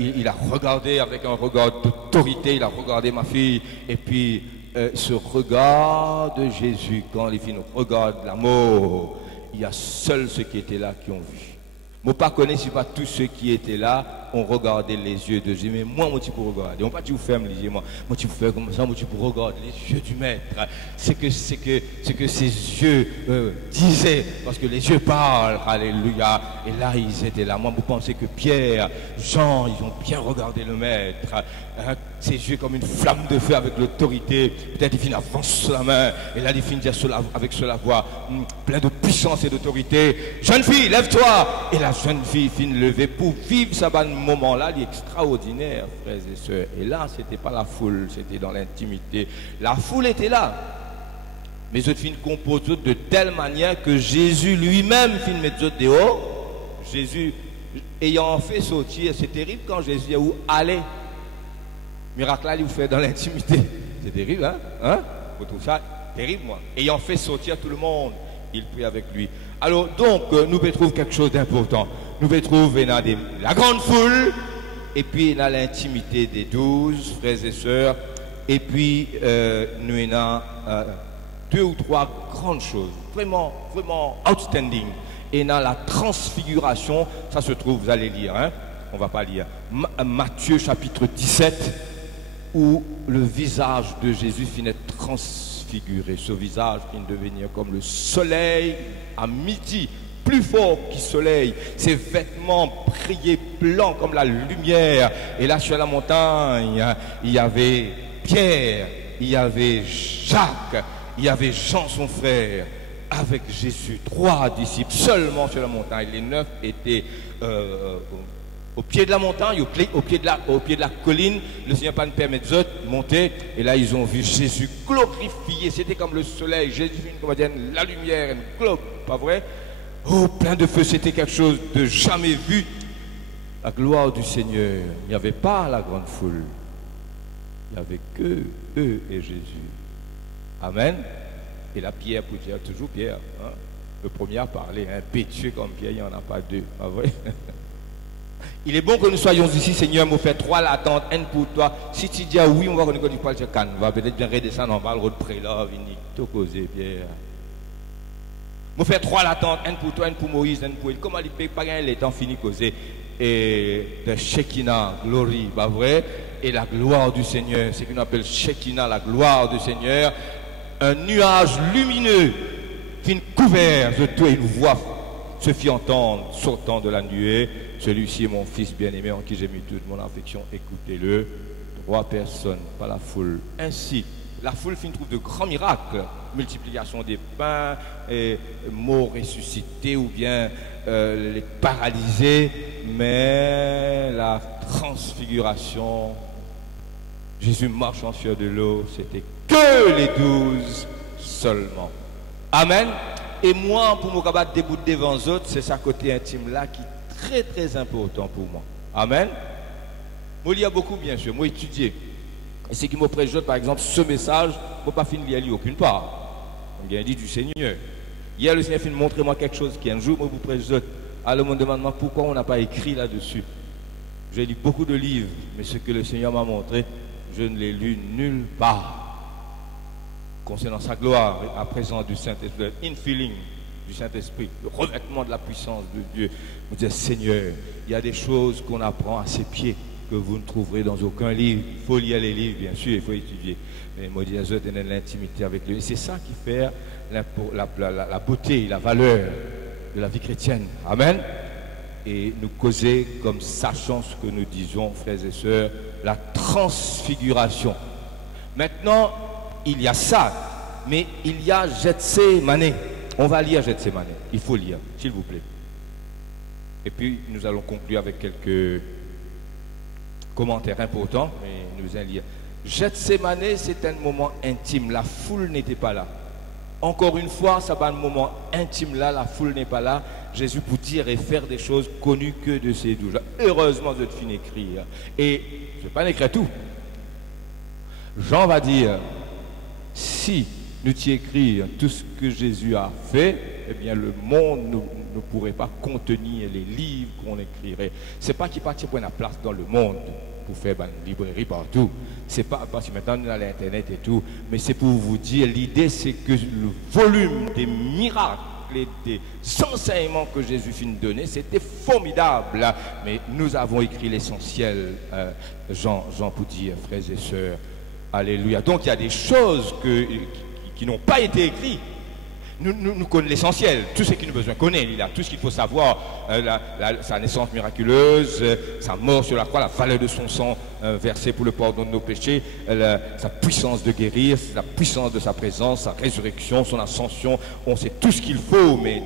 il a regardé avec un regard d'autorité, il a regardé ma fille. Et puis, ce regard de Jésus, quand les filles nous regardent la mort, il y a seuls ceux qui étaient là qui ont vu. Moi, pas connaissais pas tous ceux qui étaient là, ont regardé les yeux de Jésus. Mais moi, tu peux regarder. On pas dire ferme les yeux, moi tu peux faire comme ça, moi tu peux regarder les yeux du maître. C'est que ses yeux disaient, parce que les yeux parlent, alléluia. Et là, ils étaient là. Moi, vous pensez que Pierre, Jean, ils ont bien regardé le maître. Hein, ses yeux comme une flamme de feu avec l'autorité. Peut-être il finit avance la main. Et là, il finit dire avec cela voix, plein de puissance et d'autorité. Jeune fille, lève-toi. Et la jeune fille finit lever pour vivre ce moment-là, il est extraordinaire, frères et sœurs. Et là, ce n'était pas la foule, c'était dans l'intimité. La foule était là. Mais je finit composer de telle manière que Jésus lui-même finit mettre dehors. Jésus, ayant fait sortir, c'est terrible quand Jésus dit où aller. Miracle là, il vous fait dans l'intimité. C'est terrible, hein? Vous trouvez ça terrible, moi. Ayant fait sortir tout le monde, il prie avec lui. Alors, donc, nous pouvons trouver quelque chose d'important. Nous pouvons trouver la grande foule, et puis dans l'intimité des 12 frères et sœurs, et puis nous avons 2 ou 3 grandes choses, vraiment, vraiment outstanding. Et dans la transfiguration, ça se trouve, vous allez lire, hein? On ne va pas lire. Matthieu chapitre 17, où le visage de Jésus finit transfiguré. Ce visage qui devenait comme le soleil à midi, plus fort que le soleil. Ses vêtements brillaient blancs comme la lumière. Et là, sur la montagne, il y avait Pierre, il y avait Jacques, il y avait Jean, son frère, avec Jésus. 3 disciples seulement sur la montagne. Les 9 étaient au pied de la montagne, au pied de la colline. Le Seigneur pas nous permettre de monter. Et là, ils ont vu Jésus glorifié. C'était comme le soleil. Jésus, comme on dit, la lumière, une globe, pas vrai? Oh, plein de feu. C'était quelque chose de jamais vu. La gloire du Seigneur. Il n'y avait pas la grande foule. Il n'y avait que eux et Jésus. Amen. Et la Pierre, pour dire toujours Pierre. Hein? Le premier à parler, impétueux comme Pierre, il n'y en a pas 2. Pas vrai? Il est bon que nous soyons ici, Seigneur, nous fait 3 l'attente, une pour toi. Si tu dis oui, on va connaître du poil de canne. On va peut-être bien redescendre en bas, le road prélat, venir tout causer, Pierre. Nous fait 3 l'attente, une pour toi, une pour Moïse, une pour il. Comment il peut pas gagner les temps fini causer? Et de Shekinah, glory, pas vrai? Et la gloire du Seigneur, c'est ce qu'on appelle Shekinah, la gloire du Seigneur. Un nuage lumineux, qui couvert de tout, et une voix se fit entendre, sortant de la nuée. Celui-ci est mon fils bien-aimé en qui j'ai mis toute mon affection, écoutez-le. 3 personnes, pas la foule. Ainsi, la foule finit trouve de grands miracles, multiplication des pains, et morts ressuscités ou bien les paralysés, mais la transfiguration, Jésus marchant sur de l'eau, c'était que les 12 seulement. Amen. Et moi, pour me capables de débouter devant les autres, c'est ça côté intime là qui très très important pour moi. Amen. Moi, il y a beaucoup, bien sûr. Moi, étudier. Et ce qui me présente, par exemple, ce message, je ne peux pas finir de lire aucune part. On vient dit du Seigneur. Hier, le Seigneur finit de montrer moi quelque chose qui un jour, moi, vous présente. Alors, on me demande pourquoi on n'a pas écrit là-dessus. J'ai lu beaucoup de livres, mais ce que le Seigneur m'a montré, je ne l'ai lu nulle part. Concernant sa gloire, à présent du Saint-Esprit, infilling du Saint-Esprit, le revêtement de la puissance de Dieu. Vous dites, Seigneur, il y a des choses qu'on apprend à ses pieds que vous ne trouverez dans aucun livre. Il faut lire les livres, bien sûr, il faut étudier. Mais moi, je dis, l'intimité avec lui. C'est ça qui fait la beauté, la valeur de la vie chrétienne. Amen. Et nous causer comme sachant ce que nous disons, frères et sœurs, la transfiguration. Maintenant, il y a ça, mais il y a Gethsémane. On va lire Gethsémane. Il faut lire, s'il vous plaît. Et puis, nous allons conclure avec quelques commentaires importants, mais nous allons lire. Gethsémane, c'est un moment intime. La foule n'était pas là. Encore une fois, ça va un moment intime là, la foule n'est pas là. Jésus pour dire et faire des choses connues que de ses 12. Heureusement, je te finis écrire. Et je ne vais pas écrire tout. Jean va dire, si nous t'y écrire tout ce que Jésus a fait, eh bien le monde ne pourrait pas contenir les livres qu'on écrirait. Ce n'est pas qu'il partit pour la place dans le monde pour faire une librairie partout. C'est pas parce que maintenant on a l'internet et tout, mais c'est pour vous dire, l'idée c'est que le volume des miracles et des enseignements que Jésus fit nous donner, c'était formidable. Mais nous avons écrit l'essentiel, Jean pour dire, frères et sœurs, alléluia. Donc il y a des choses qui n'ont pas été écrites. Nous connaissons l'essentiel, tout ce qu'il nous besoin connaître, il a tout ce qu'il faut savoir, sa naissance miraculeuse, sa mort sur la croix, la valeur de son sang versé pour le pardon de nos péchés, sa puissance de guérir, la puissance de sa présence, sa résurrection, son ascension. On sait tout ce qu'il faut, mais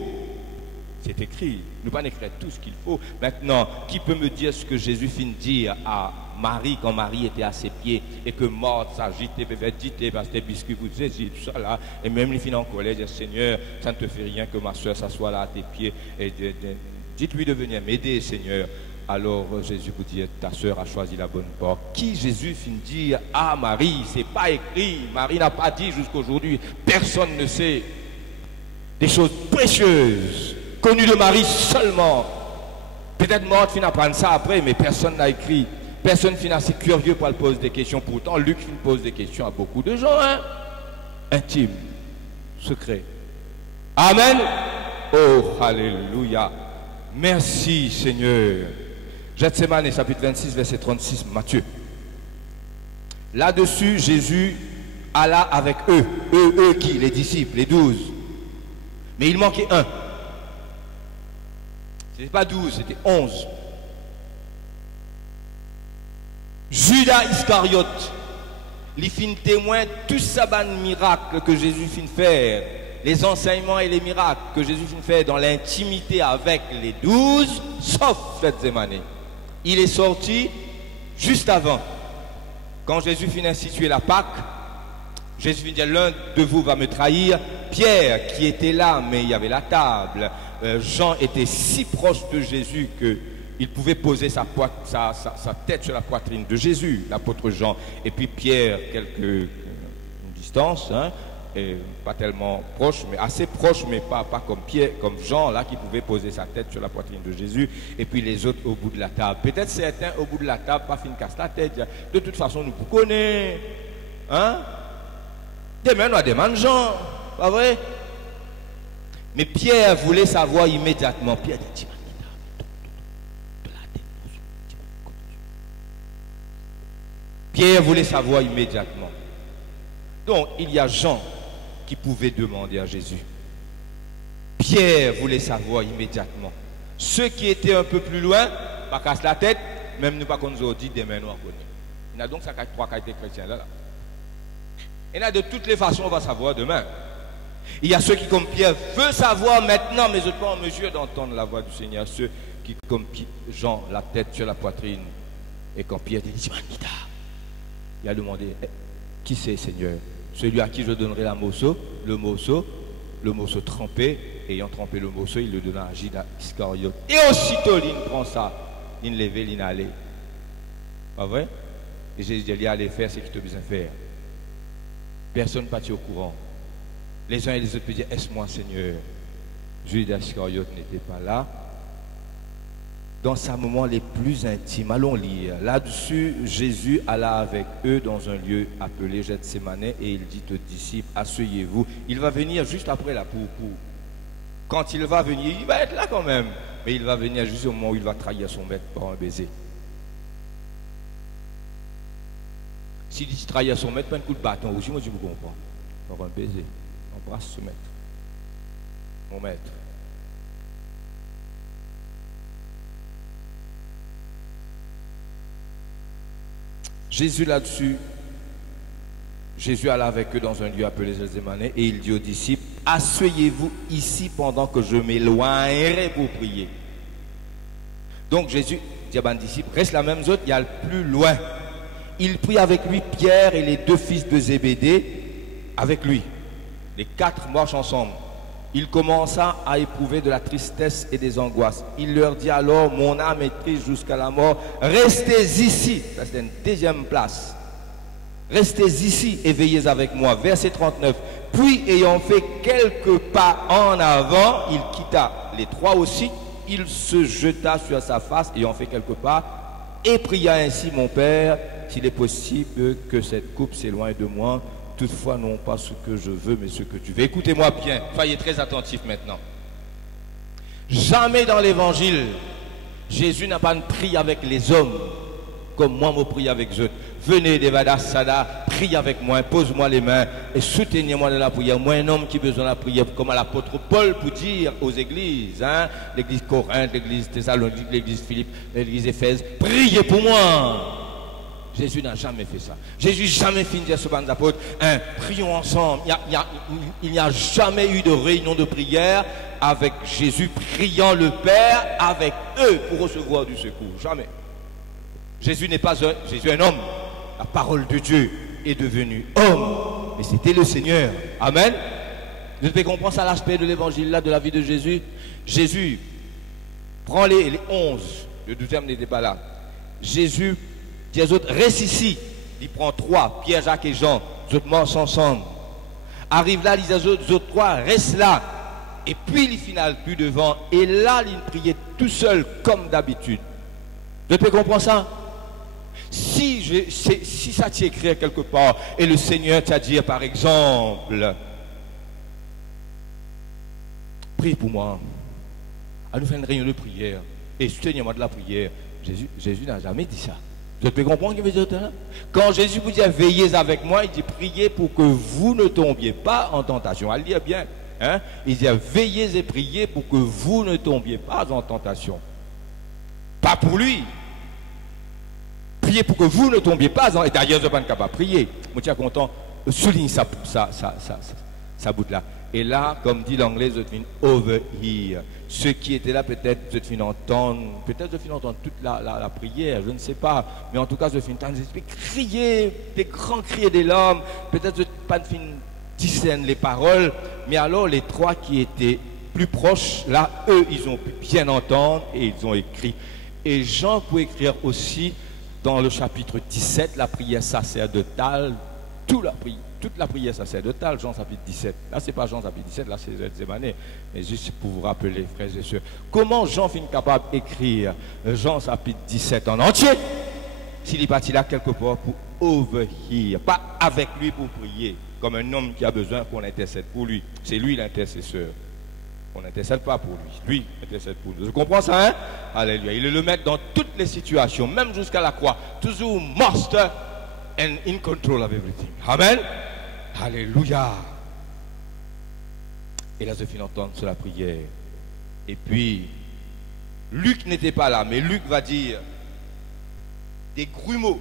c'est écrit. Nous ne pouvons pas écrire tout ce qu'il faut. Maintenant, qui peut me dire ce que Jésus finit de dire à Marie quand Marie était à ses pieds et que Marthe s'agitait, bébé dit, parce que biscuits, tout ça là, et même les filles en colère, dit Seigneur, ça ne te fait rien que ma soeur s'assoie là à tes pieds, et dites-lui de venir m'aider, Seigneur. Alors Jésus vous dit, ta soeur a choisi la bonne porte. Qui Jésus finit de dire à Marie, c'est pas écrit, Marie n'a pas dit jusqu'aujourd'hui, personne ne sait. Des choses précieuses, connues de Marie seulement. Peut-être Marthe finit apprendre ça après, mais personne n'a écrit. Personne finit assez curieux pour poser des questions. Pourtant, Luc pose des questions à beaucoup de gens, hein? Intimes, secrets. Amen. Oh, alléluia. Merci, Seigneur. Gethsémane, chapitre 26, verset 36, Matthieu. Là-dessus, Jésus alla avec eux. Eux qui? Les disciples, les 12. Mais il manquait un. Ce n'était pas 12, c'était 11. Judas Iscariote, il fin témoin tout ça miracle que Jésus fin faire, les enseignements et les miracles que Jésus fin faire dans l'intimité avec les 12, sauf Gethsémane. Il est sorti juste avant, quand Jésus fin instituer la Pâque. Jésus fin dire, l'un de vous va me trahir. Pierre qui était là, mais il y avait la table. Jean était si proche de Jésus que il pouvait poser sa tête sur la poitrine de Jésus, l'apôtre Jean. Et puis Pierre, une distance, hein, et pas tellement proche, mais assez proche, mais pas comme Pierre, comme Jean, là, qui pouvait poser sa tête sur la poitrine de Jésus. Et puis les autres au bout de la table. Peut-être certains au bout de la table, pas fin casse la tête. De toute façon, nous connaissons. Hein? Demain, nous avons des gens, pas vrai? Mais Pierre voulait savoir immédiatement. Pierre dit, Pierre voulait savoir immédiatement. Donc, il y a Jean qui pouvait demander à Jésus. Pierre voulait savoir immédiatement. Ceux qui étaient un peu plus loin, pas casse la tête, même nous pas qu'on nous a dit demain nous en connaît. Il y a donc ça trois qualités chrétiennes là. Et là, de toutes les façons, on va savoir demain. Il y a ceux qui, comme Pierre, veulent savoir maintenant, mais je ne suis pas en mesure d'entendre la voix du Seigneur. Ceux qui, comme Jean, la tête sur la poitrine. Et quand Pierre dit, il a demandé, qui c'est, Seigneur? Celui à qui je donnerai le morceau trempé, ayant trempé le morceau, il le donna à Judas Iscariote. Et aussitôt, il prend ça, il lève, il allait. Pas vrai? Et Jésus dit, il allait faire ce qu'il te besoin faire. Personne ne partit au courant. Les uns et les autres peuvent dire, est-ce moi, Seigneur? Judas Iscariote n'était pas là. Dans ses moments les plus intimes, allons lire. Là-dessus, Jésus alla avec eux dans un lieu appelé Gethsémane et il dit aux disciples, asseyez-vous. Il va venir juste après la pour. Quand il va venir, il va être là quand même. Mais il va venir juste au moment où il va trahir son maître par un baiser. S'il dit trahir son maître, pas un coup de bâton. Aussi, moi, je vous comprends. Par un baiser. On embrasse ce maître. mon maître. Jésus là-dessus, Jésus alla avec eux dans un lieu appelé Gethsémani et il dit aux disciples, asseyez-vous ici pendant que je m'éloignerai pour prier. Donc Jésus dit à ses disciples, reste la même zone, il y a le plus loin. Il prit avec lui Pierre et les 2 fils de Zébédée avec lui. Les 4 marchent ensemble. Il commença à éprouver de la tristesse et des angoisses. Il leur dit alors, mon âme est triste jusqu'à la mort, restez ici. Ça c'est une 2e place. Restez ici et veillez avec moi. Verset 39. Puis ayant fait quelques pas en avant, il quitta les 3 aussi. Il se jeta sur sa face, ayant fait quelques pas, et pria ainsi, mon Père, s'il est possible que cette coupe s'éloigne de moi. Toutefois, non pas ce que je veux, mais ce que tu veux. Écoutez-moi bien, soyez très attentifs maintenant. Jamais dans l'évangile, Jésus n'a pas prié avec les hommes, comme moi me prie avec eux. Venez, Devada Sada, prie avec moi, pose-moi les mains et soutenez-moi dans la prière. Moi, un homme qui a besoin de la prière, comme à l'apôtre Paul pour dire aux églises, hein, l'église Corinthe, l'église Thessalonique, l'église Philippe, l'église Éphèse, priez pour moi. Jésus n'a jamais fait ça. Jésus n'a jamais fini de dire ce banc d'apôtres, hein, prions ensemble. Il n'y a jamais eu de réunion de prière avec Jésus priant le Père avec eux pour recevoir du secours. Jamais. Jésus n'est pas Jésus est un homme. La parole de Dieu est devenue homme. Et c'était le Seigneur. Amen. Vous devez comprendre ça, l'aspect de l'évangile là, de la vie de Jésus. Jésus prend les 11. Le 12e n'était pas là. Jésus dit aux autres, reste ici. Il prend 3, Pierre, Jacques et Jean. Les autres marchent ensemble. Arrive là, il dit aux autres 3, reste là. Et puis il finale plus devant. Et là, il priait tout seul comme d'habitude. Vous devez comprendre ça? Si ça t'y écrit quelque part et le Seigneur t'a dit par exemple, prie pour moi, à nous faire une réunion de prière et soutenez-moi de la prière. Jésus n'a jamais dit ça. Vous pouvez comprendre ce qu'il veut dire? Quand Jésus vous dit veillez avec moi, il dit priez pour que vous ne tombiez pas en tentation. Allez lire bien. Hein? Il dit veillez et priez pour que vous ne tombiez pas en tentation. Pas pour lui. Priez pour que vous ne tombiez pas en... Et d'ailleurs, je ne suis pas capable de prier. Je suis content. Souligne ça bout là. Et là, comme dit l'anglais, je viens overhear. Ceux qui étaient là, peut-être, je viens entendre. Peut-être je viens entendre toute la prière, je ne sais pas. Mais en tout cas, je viens entendre crier, des grands cris des larmes. Peut-être je pas discerner les paroles. Mais alors, les 3 qui étaient plus proches, là, eux, ils ont pu bien entendre et ils ont écrit. Et Jean peut écrire aussi dans le chapitre 17, la prière sacerdotale, toute la prière sacerdotale, Jean chapitre 17. Là, ce n'est pas Jean chapitre 17, là, c'est Gethsémani. Mais juste pour vous rappeler, frères et sœurs, comment Jean finit capable d'écrire Jean chapitre 17 en entier, s'il est parti là quelque part pour overhear, pas avec lui pour prier, comme un homme qui a besoin qu'on intercède pour lui. C'est lui l'intercesseur. On n'intercède pas pour lui. Lui intercède pour nous. Je comprends ça, hein? Alléluia. Il est le maître dans toutes les situations, même jusqu'à la croix. Toujours master and in control of everything. Amen. Alléluia. Et là, je finis d'entendre sur la prière. Et puis, Luc n'était pas là, mais Luc va dire des grumeaux.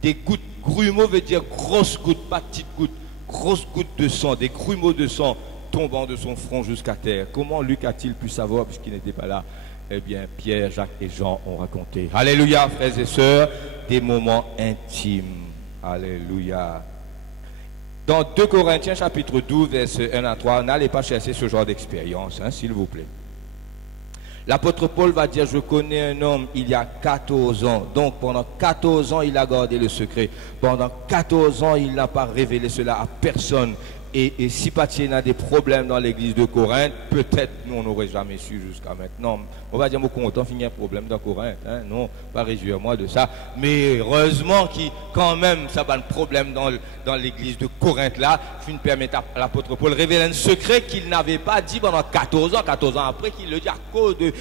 Des gouttes. Grumeaux veut dire grosses gouttes, pas petites gouttes. Grosses gouttes de sang, des grumeaux de sang tombant de son front jusqu'à terre. Comment Luc a-t-il pu savoir puisqu'il n'était pas là? Eh bien, Pierre, Jacques et Jean ont raconté. Alléluia, frères et sœurs, des moments intimes. Alléluia. Dans 2 Corinthiens chapitre 12, versets 1 à 3, n'allez pas chercher ce genre d'expérience, hein, s'il vous plaît. L'apôtre Paul va dire, je connais un homme il y a 14 ans. Donc pendant 14 ans, il a gardé le secret. Pendant 14 ans, il n'a pas révélé cela à personne. Et si Patien a des problèmes dans l'église de Corinthe, peut-être nous on n'aurait jamais su jusqu'à maintenant. On va dire, moi content, finir un problème dans Corinthe. Hein? Non, pas réjouir-moi de ça. Mais heureusement qu'il quand même, ça va un problème dans l'église de Corinthe là, qui permet à l'apôtre Paul de révéler un secret qu'il n'avait pas dit pendant 14 ans après qu'il le dit à cause de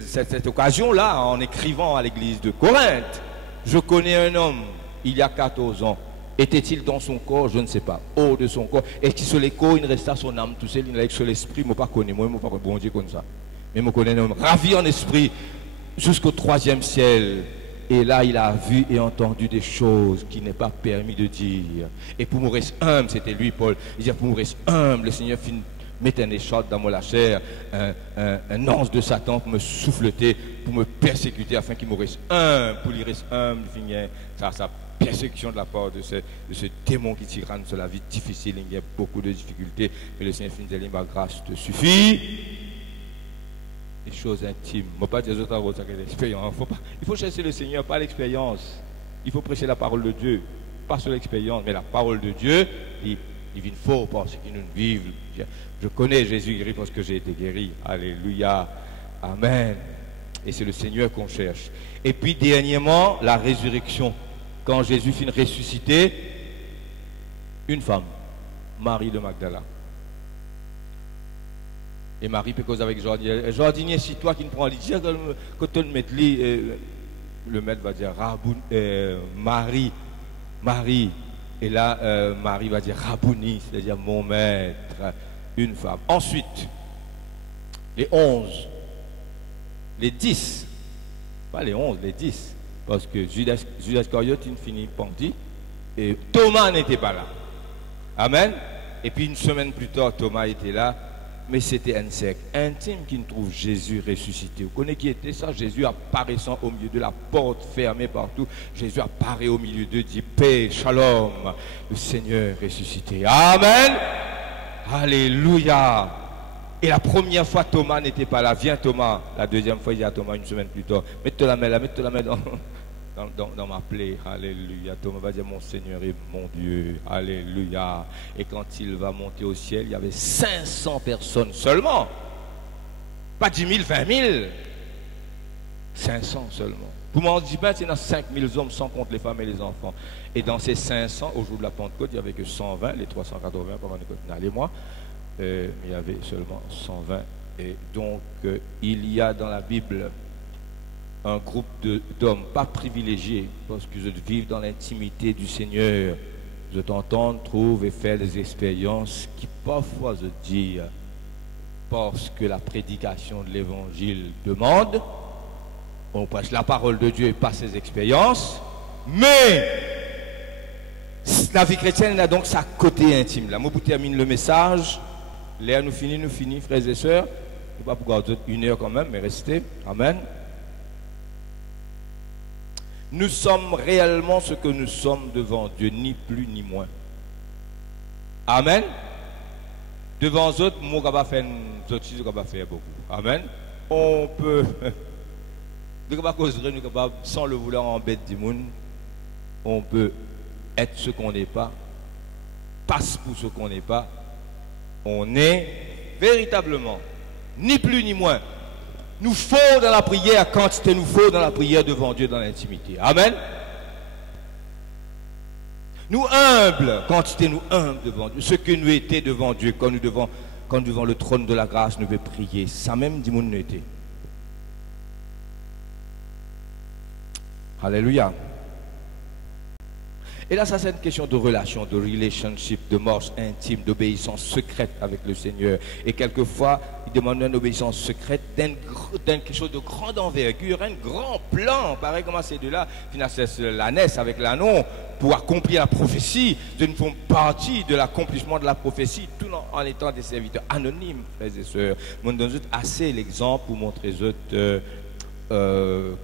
cette occasion-là, en écrivant à l'église de Corinthe. Je connais un homme, il y a 14 ans. Était-il dans son corps? Je ne sais pas. Hors de son corps. Et qui sur les corps, il resta son âme tout seul, il avec sur l'esprit, moi pas connais, moi pas bon Dieu comme ça. Mais je connais un homme ravi en esprit jusqu'au 3e ciel. Et là, il a vu et entendu des choses qui n'est pas permis de dire. Et pour mourir humble, c'était lui, Paul. Il dit, pour mourir humble, le Seigneur met un écharpe dans la chair, un ange de Satan pour me souffleter, pour me persécuter, afin qu'il mourisse humble, pour lui rester humble, sa persécution de la part de ce démon qui tyranne sur la vie difficile. Il y a beaucoup de difficultés, mais le Seigneur finit de dire, ma grâce te suffit. Des choses intimes. Je ne vais pas dire autres choses que l'expérience. Il faut chercher le Seigneur, pas l'expérience. Il faut prêcher la parole de Dieu, pas sur l'expérience, mais la parole de Dieu, il vient fort parce qu'il nous vivent. Je connais Jésus guéri parce que j'ai été guéri. Alléluia. Amen. Et c'est le Seigneur qu'on cherche. Et puis, dernièrement, la résurrection. Quand Jésus finit ressuscité, une femme, Marie de Magdala. Et Marie peut causer avec jardinier. Jardinier, si toi qui ne prends l'idée, quand tu le mets, le maître va dire Marie. Et là, Marie va dire Rabouni, c'est-à-dire mon maître, une femme. Ensuite, les 11, les 10, pas les 11, les 10, parce que Judas Iscariote, il finit pendu, et Thomas n'était pas là. Amen. Et puis une semaine plus tard, Thomas était là, mais c'était un cercle intime qui trouve Jésus ressuscité. Vous connaissez qui était ça? Jésus apparaissant au milieu de la porte fermée partout. Jésus apparaît au milieu d'eux, dit paix, shalom, le Seigneur ressuscité. Amen. Alléluia. Et la première fois, Thomas n'était pas là. Viens Thomas. La deuxième fois, il dit à Thomas une semaine plus tard, mets-toi la main là, mets-toi la main dans ma plaie. Alléluia. Thomas va dire mon Seigneur et mon Dieu. Alléluia. Et quand il va monter au ciel, il y avait 500 personnes seulement. Pas 10 000, 20 000. 500 seulement. Pour m'en dire, il y en a 5 000 hommes sans compter les femmes et les enfants. Et dans ces 500, au jour de la Pentecôte, il n'y avait que 120, les 380 pendant les mois. Mais il y avait seulement 120. Et donc, il y a dans la Bible un groupe d'hommes pas privilégiés parce qu'ils vivent dans l'intimité du Seigneur. Je t'entends, trouve et faire des expériences qui parfois se disent parce que la prédication de l'évangile demande, on prêche la parole de Dieu et pas ses expériences, mais la vie chrétienne a donc sa côté intime. Là, moi, pour terminer le message, l'air nous finit, frères et sœurs. Je ne vais pas pouvoir dire 1 heure quand même, mais restez. Amen. Nous sommes réellement ce que nous sommes devant Dieu, ni plus ni moins. Amen. Devant eux, moi, je ne vais pas faire une autre chose, je ne vais pas faire beaucoup. Amen. On peut, nous ne pouvons pas, sans le vouloir embêter du monde, on peut être ce qu'on n'est pas, passe pour ce qu'on n'est pas. On est véritablement, ni plus ni moins. Nous faut dans la prière, quantité nous faut dans la prière devant Dieu dans l'intimité. Amen. Nous humbles, quantité nous humbles devant Dieu. Ce que nous étions devant Dieu, quand devant le trône de la grâce, nous devons prier. Ça même dit nous était. Alléluia. Et là, ça c'est une question de relation, de relationship, de marche intime, d'obéissance secrète avec le Seigneur. Et quelquefois, il demande une obéissance secrète d'un quelque chose de grande envergure, un grand plan, pareil comme ces deux-là, finalement c'est l'ânesse avec l'anneau, pour accomplir la prophétie. Nous font partie de l'accomplissement de la prophétie, tout en étant des serviteurs anonymes, frères et sœurs. Je donne assez l'exemple pour montrer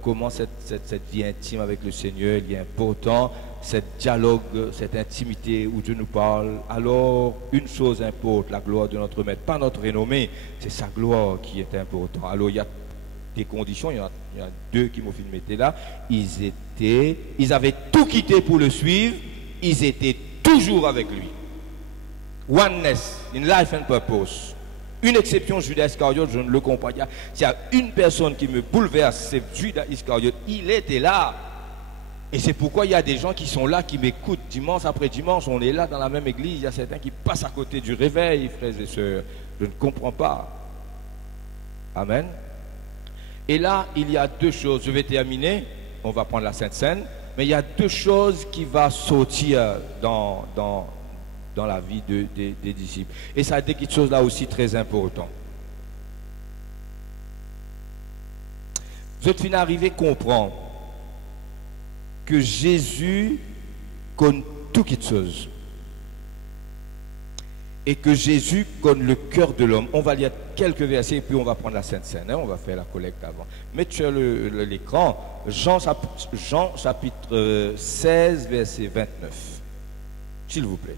comment cette vie intime avec le Seigneur est important. Cette dialogue, cette intimité où Dieu nous parle, alors une chose importe, la gloire de notre Maître, pas notre renommée, c'est sa gloire qui est importante. Alors il y a des conditions, il y a 2 qui m'ont filmé là, ils avaient tout quitté pour le suivre, ils étaient toujours avec lui. Oneness, in life and purpose. Une exception, Judas Iscariote, je ne le comprends pas. S'il y a une personne qui me bouleverse, c'est Judas Iscariote, il était là. Et c'est pourquoi il y a des gens qui sont là, qui m'écoutent dimanche après dimanche. On est là dans la même église. Il y a certains qui passent à côté du réveil, frères et sœurs. Je ne comprends pas. Amen. Et là, il y a 2 choses. Je vais terminer. On va prendre la Sainte Seine. Mais il y a deux choses qui vont sortir dans la vie des disciples. Et ça a dit quelque chose là aussi très important. Vous êtes fini arrivé à comprendre que Jésus connaît toutes choses. Et que Jésus connaît le cœur de l'homme. On va lire quelques versets et puis on va prendre la Sainte Seine. On va faire la collecte avant. Mettez sur l'écran Jean chapitre 16, verset 29. S'il vous plaît.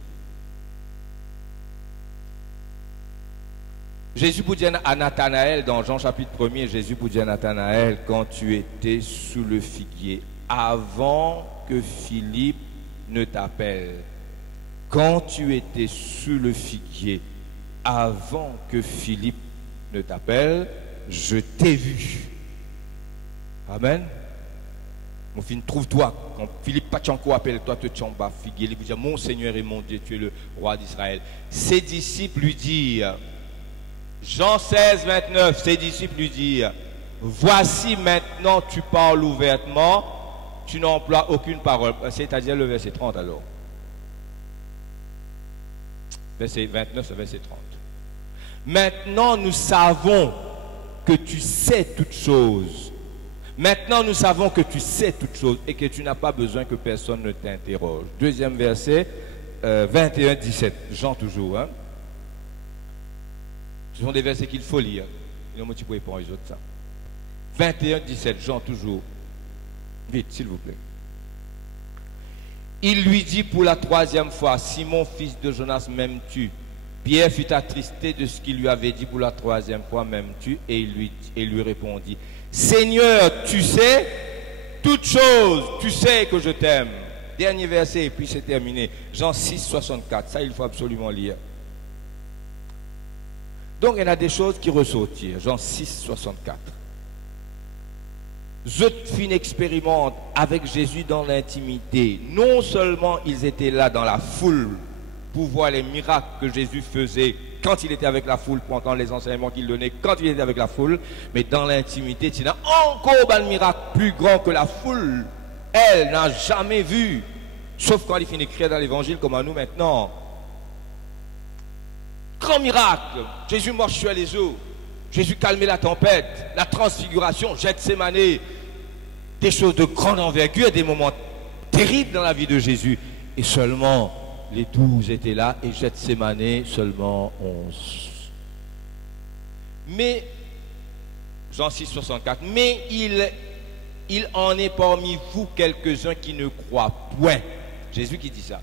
Jésus vous dit à Nathanaël, dans Jean chapitre 1er, Jésus vous dit à Nathanaël, quand tu étais sous le figuier, avant que Philippe ne t'appelle. Quand tu étais sous le figuier, avant que Philippe ne t'appelle, je t'ai vu. Amen. Mon fils, trouve-toi. Quand Philippe Pachanko appelle toi, tu es en bas figuier. Il vous dit, mon Seigneur et mon Dieu, tu es le roi d'Israël. Ses disciples lui disent, Jean 16, 29, ses disciples lui disent, voici maintenant tu parles ouvertement, tu n'emploies aucune parole. C'est-à-dire le verset 30 alors. Verset 29, verset 30. Maintenant, nous savons que tu sais toutes choses. Maintenant, nous savons que tu sais toutes choses et que tu n'as pas besoin que personne ne t'interroge. Deuxième verset, 21, 17. Jean toujours. Hein? Ce sont des versets qu'il faut lire. Il y a un petit peu pour les autres, ça. 21, 17. Jean toujours. Vite, s'il vous plaît. Il lui dit pour la troisième fois, Simon, fils de Jonas, m'aimes-tu? Pierre fut attristé de ce qu'il lui avait dit pour la troisième fois, m'aimes-tu? Et il lui répondit, Seigneur, tu sais toutes choses, tu sais que je t'aime. Dernier verset, et puis c'est terminé. Jean 6, 64, ça il faut absolument lire. Donc il y en a des choses qui ressortent. Jean 6, 64. Zophine expérimente avec Jésus dans l'intimité. Non seulement ils étaient là dans la foule pour voir les miracles que Jésus faisait quand il était avec la foule, pour entendre les enseignements qu'il donnait quand il était avec la foule, mais dans l'intimité, il y a encore un miracle plus grand que la foule, elle n'a jamais vu, sauf quand il finit d'écrire dans l'évangile comme à nous maintenant. Grand miracle, Jésus marche sur les eaux, Jésus calmait la tempête, la transfiguration, Gethsémanée, des choses de grande envergure, des moments terribles dans la vie de Jésus. Et seulement les 12 étaient là et Gethsémanée seulement 11. Mais, Jean 6, 64, mais il en est parmi vous quelques-uns qui ne croient point. Jésus qui dit ça.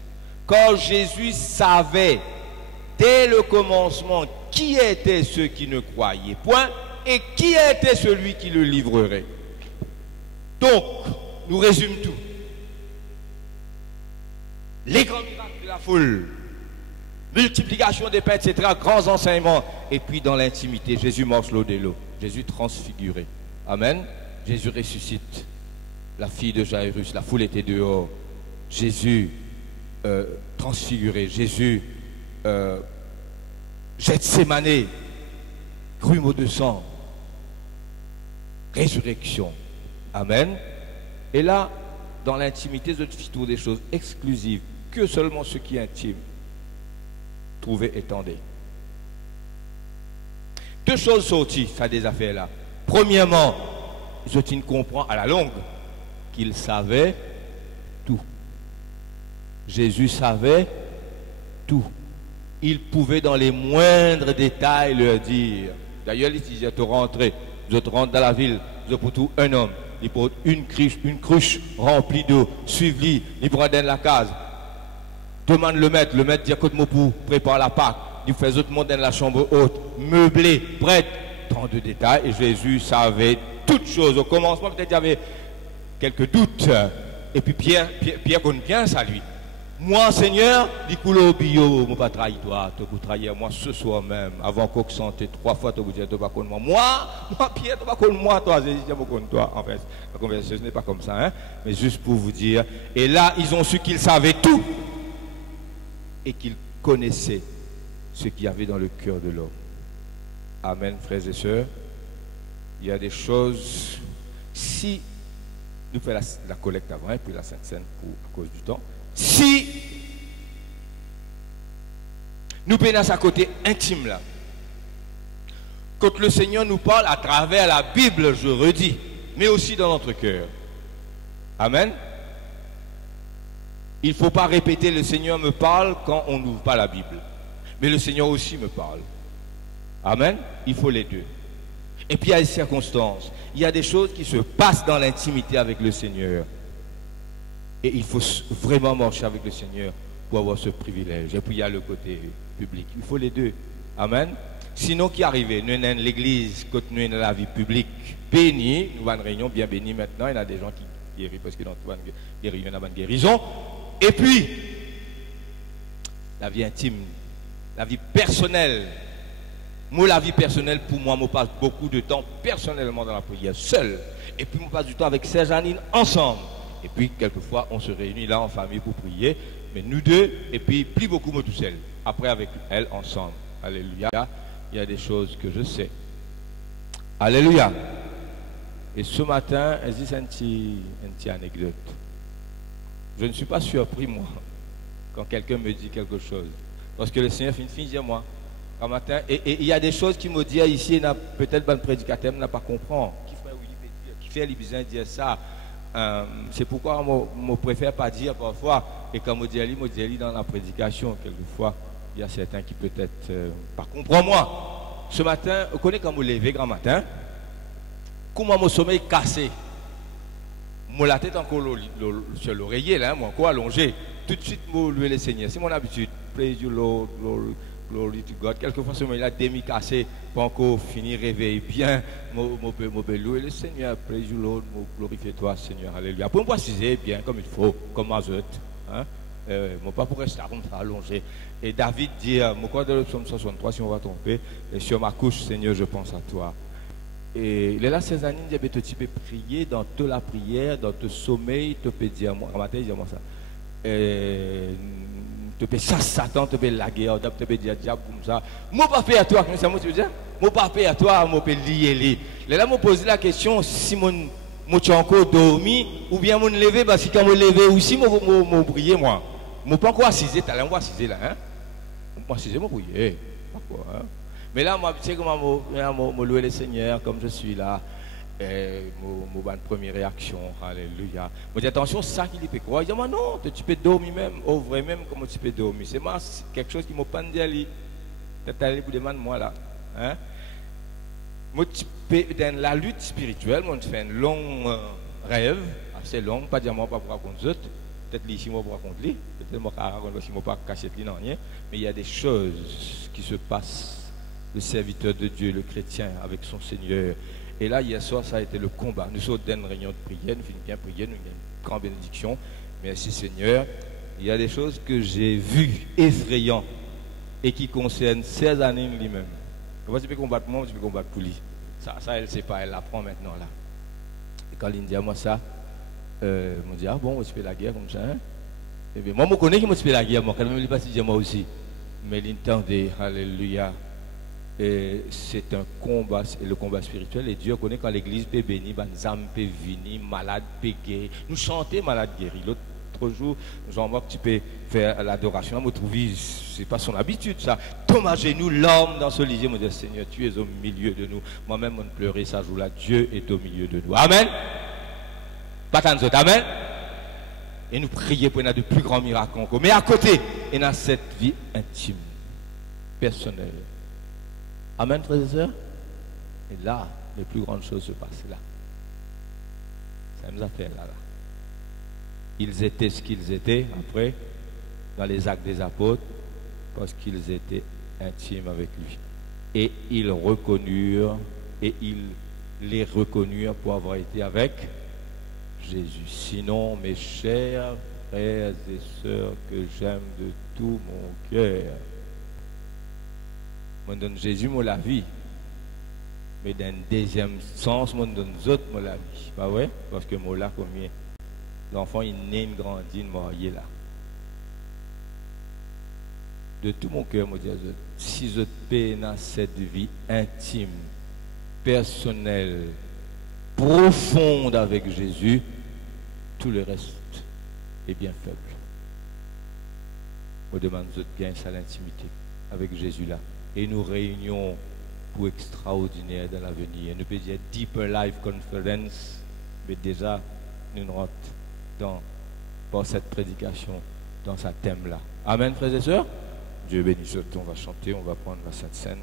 Car Jésus savait dès le commencement qui étaient ceux qui ne croyaient point et qui était celui qui le livrerait. Donc, nous résumons tout. Les grands miracles de la foule, multiplication des pains, etc., grands enseignements. Et puis dans l'intimité, Jésus marche l'eau de l'eau. Jésus transfiguré. Amen. Jésus ressuscite la fille de Jairus. La foule était dehors. Jésus transfiguré. Jésus Gethsémanée, grumeaux de sang, résurrection. Amen. Et là, dans l'intimité, je te fais tout des choses exclusives que seulement ceux qui sont intimes trouvaient et tendaient. Deux choses sorties, ça des affaires-là. Premièrement, je comprends à la longue qu'il savait tout. Jésus savait tout. Il pouvait dans les moindres détails leur dire. D'ailleurs, il disait, tu rentres dans la ville, je pour tout un homme, il porte une cruche remplie d'eau, suivi, il prend dans la case. Demande le maître dit, écoute moi pour préparer la Pâque, il fait autres monde dans la chambre haute, meublé, prête, tant de détails, et Jésus savait toutes choses. Au commencement, peut-être il y avait quelques doutes, et puis Pierre connaît bien ça lui. Moi, Seigneur, dis que le bio, moi pas trahi toi, tu peux trahir moi ce soir même, avant qu'on santé 3 fois, tu peux dire, tu pas connaître moi. Moi, Pierre, tu pas connaître moi, toi, je pas connaître toi. En fait, la conversation n'est pas comme ça, hein, mais juste pour vous dire. Et là, ils ont su qu'ils savaient tout et qu'ils connaissaient ce qu'il y avait dans le cœur de l'homme. Amen, frères et sœurs. Il y a des choses, si nous faisons la collecte avant et puis la Sainte Seine à cause du temps. Si nous prenons à côté intime là, quand le Seigneur nous parle à travers la Bible, je redis, mais aussi dans notre cœur. Amen. Il ne faut pas répéter le Seigneur me parle quand on n'ouvre pas la Bible. Mais le Seigneur aussi me parle. Amen. Il faut les deux. Et puis il y a des circonstances. Il y a des choses qui se passent dans l'intimité avec le Seigneur. Et il faut vraiment marcher avec le Seigneur pour avoir ce privilège. Et puis il y a le côté public. Il faut les deux. Amen. Sinon, qui arrive? Nous sommes l'église, quand nous sommes dans la vie publique, bénie. Nous avons une réunion bien bénie maintenant. Il y a des gens qui guérissent parce que dans les réunions, il y a une guérison. Et puis, la vie intime, la vie personnelle. Moi, la vie personnelle, pour moi, je passe beaucoup de temps personnellement dans la prière, seul. Et puis, je passe du temps avec Serge Janine ensemble. Et puis, quelquefois, on se réunit là en famille pour prier. Mais nous deux, et puis, plus beaucoup, moi tout seul. Après, avec elle, ensemble. Alléluia. Il y a des choses que je sais. Alléluia. Et ce matin, elle dit une petite anecdote. Je ne suis pas surpris, moi, quand quelqu'un me dit quelque chose. Parce que le Seigneur finit dire moi. Un matin, et il y a des choses qui me disent ici, peut-être le prédicateur n'a pas compris. Qui fait les besoins de dire ça. C'est pourquoi je ne préfère pas dire parfois. Et quand je dis dans la prédication, quelquefois, il y a certains qui peut-être pas comprennent moi. Ce matin, vous connaissez quand je me lève grand matin, comment mon sommeil cassé. Moi, la tête encore sur l'oreiller, là, moi encore allongé. Tout de suite, je louer le Seigneur. C'est mon habitude. Praise you, Lord, glory to God. Quelquefois, ce moment-là, demi-cassé, pas encore fini, réveiller bien. Je peux louer le Seigneur. Praise you, Lord, glorifie-toi, Seigneur. Alléluia. Pour me préciser bien, comme il faut, comme Mazot. Hein? Mon pas pour rester comme ça, allongé. Et David dit, mon quoi de le psaume 63, si on va tomber, et sur ma couche, Seigneur, je pense à toi. Et là, ces années, tu peux prier dans toute la prière, dans ton sommeil, tu peux dire moi, matin, dis-moi ça. Tu peux chasser Satan, tu peux laguer, tu peux dire diable comme ça. Moi, pas fait à toi, comme ça, moi, tu veux dire? Moi, pas fait à toi, moi, peux lier. Là, moi, poser la question, si moi, tu as encore dormi, ou bien moi, lever, parce que quand moi, lever aussi, moi, prier, moi. Moi, pas encore assisé, tu as assisé là, hein? Moi, assisé, moi, prier. Pourquoi, hein? Mais là, moi, tu sais comment je louer le Seigneur, comme je suis là. Mon première réaction, alléluia. Je dis attention, ça qui peut croire. Je dis, non, tu peux dormir même, au vrai même, comment tu peux dormir. C'est quelque chose qui m'a pas dit. Tu es allé pour demander moi là. Hein? Moi, dans la lutte spirituelle, moi, je fais un long rêve, assez long, pas dire moi, pas pour raconter autres. Peut-être ici, moi, pour raconter. Peut-être moi, pour raconter si moi, pas cacher non rien. Mais il y a des choses qui se passent. Le serviteur de Dieu, le chrétien, avec son Seigneur. Et là, hier soir, ça a été le combat. Nous sommes dans une réunion de prière, nous finissons bien prier, nous avons une grande bénédiction. Merci Seigneur. Il y a des choses que j'ai vues effrayantes et qui concernent 16 années lui-même. Tu peux combattre moi, tu peux combattre pour lui. Ça, elle ne sait pas, elle l'apprend maintenant là. Et quand il dit à moi ça, je me dis, ah bon, tu fais la guerre comme ça. Hein? Et bien, moi, je connais qui me fait la guerre, moi, quand même, il pas si moi aussi. Mais l'entendez, alléluia. C'est un combat, c'est le combat spirituel. Et Dieu connaît quand l'église peut bénir, les âmes peuvent venir, malades peuvent guérir. Nous chantons malades guéris. L'autre jour, Jean-Marc, tu peux faire l'adoration. Je me trouve, c'est pas son habitude ça. Tombe à genoux, l'homme dans ce lit. Je me dis, Seigneur, tu es au milieu de nous. Moi-même, on pleurait ça jour-là. Dieu est au milieu de nous. Amen. Pas tant d'autres. Amen. Et nous prions pour de plus grands miracles encore. Mais à côté, il y a cette vie intime, personnelle. Amen, frères et sœurs. Et là, les plus grandes choses se passent là. Ça nous a fait là. Ils étaient ce qu'ils étaient après, dans les actes des apôtres, parce qu'ils étaient intimes avec lui. Et ils reconnurent, et ils les reconnurent pour avoir été avec Jésus. Sinon, mes chers frères et sœurs que j'aime de tout mon cœur, je donne Jésus moi la vie, mais dans un deuxième sens, je donne autres moi la vie. Pas vrai? Parce que moi là, combien l'enfant il naît, il grandit, il marié là. De tout mon cœur, je dis si je paie dans cette vie intime, personnelle, profonde avec Jésus, Tout le reste est bien faible. On demande de gagner ça l'intimité avec Jésus là. Et nous réunions pour extraordinaire dans l'avenir. Nous pouvons dire Deeper Life Conference, mais déjà, nous rentrons par cette prédication dans ce thème là. Amen, frères et sœurs. Dieu bénisse. On va chanter, on va prendre la Sainte Seine.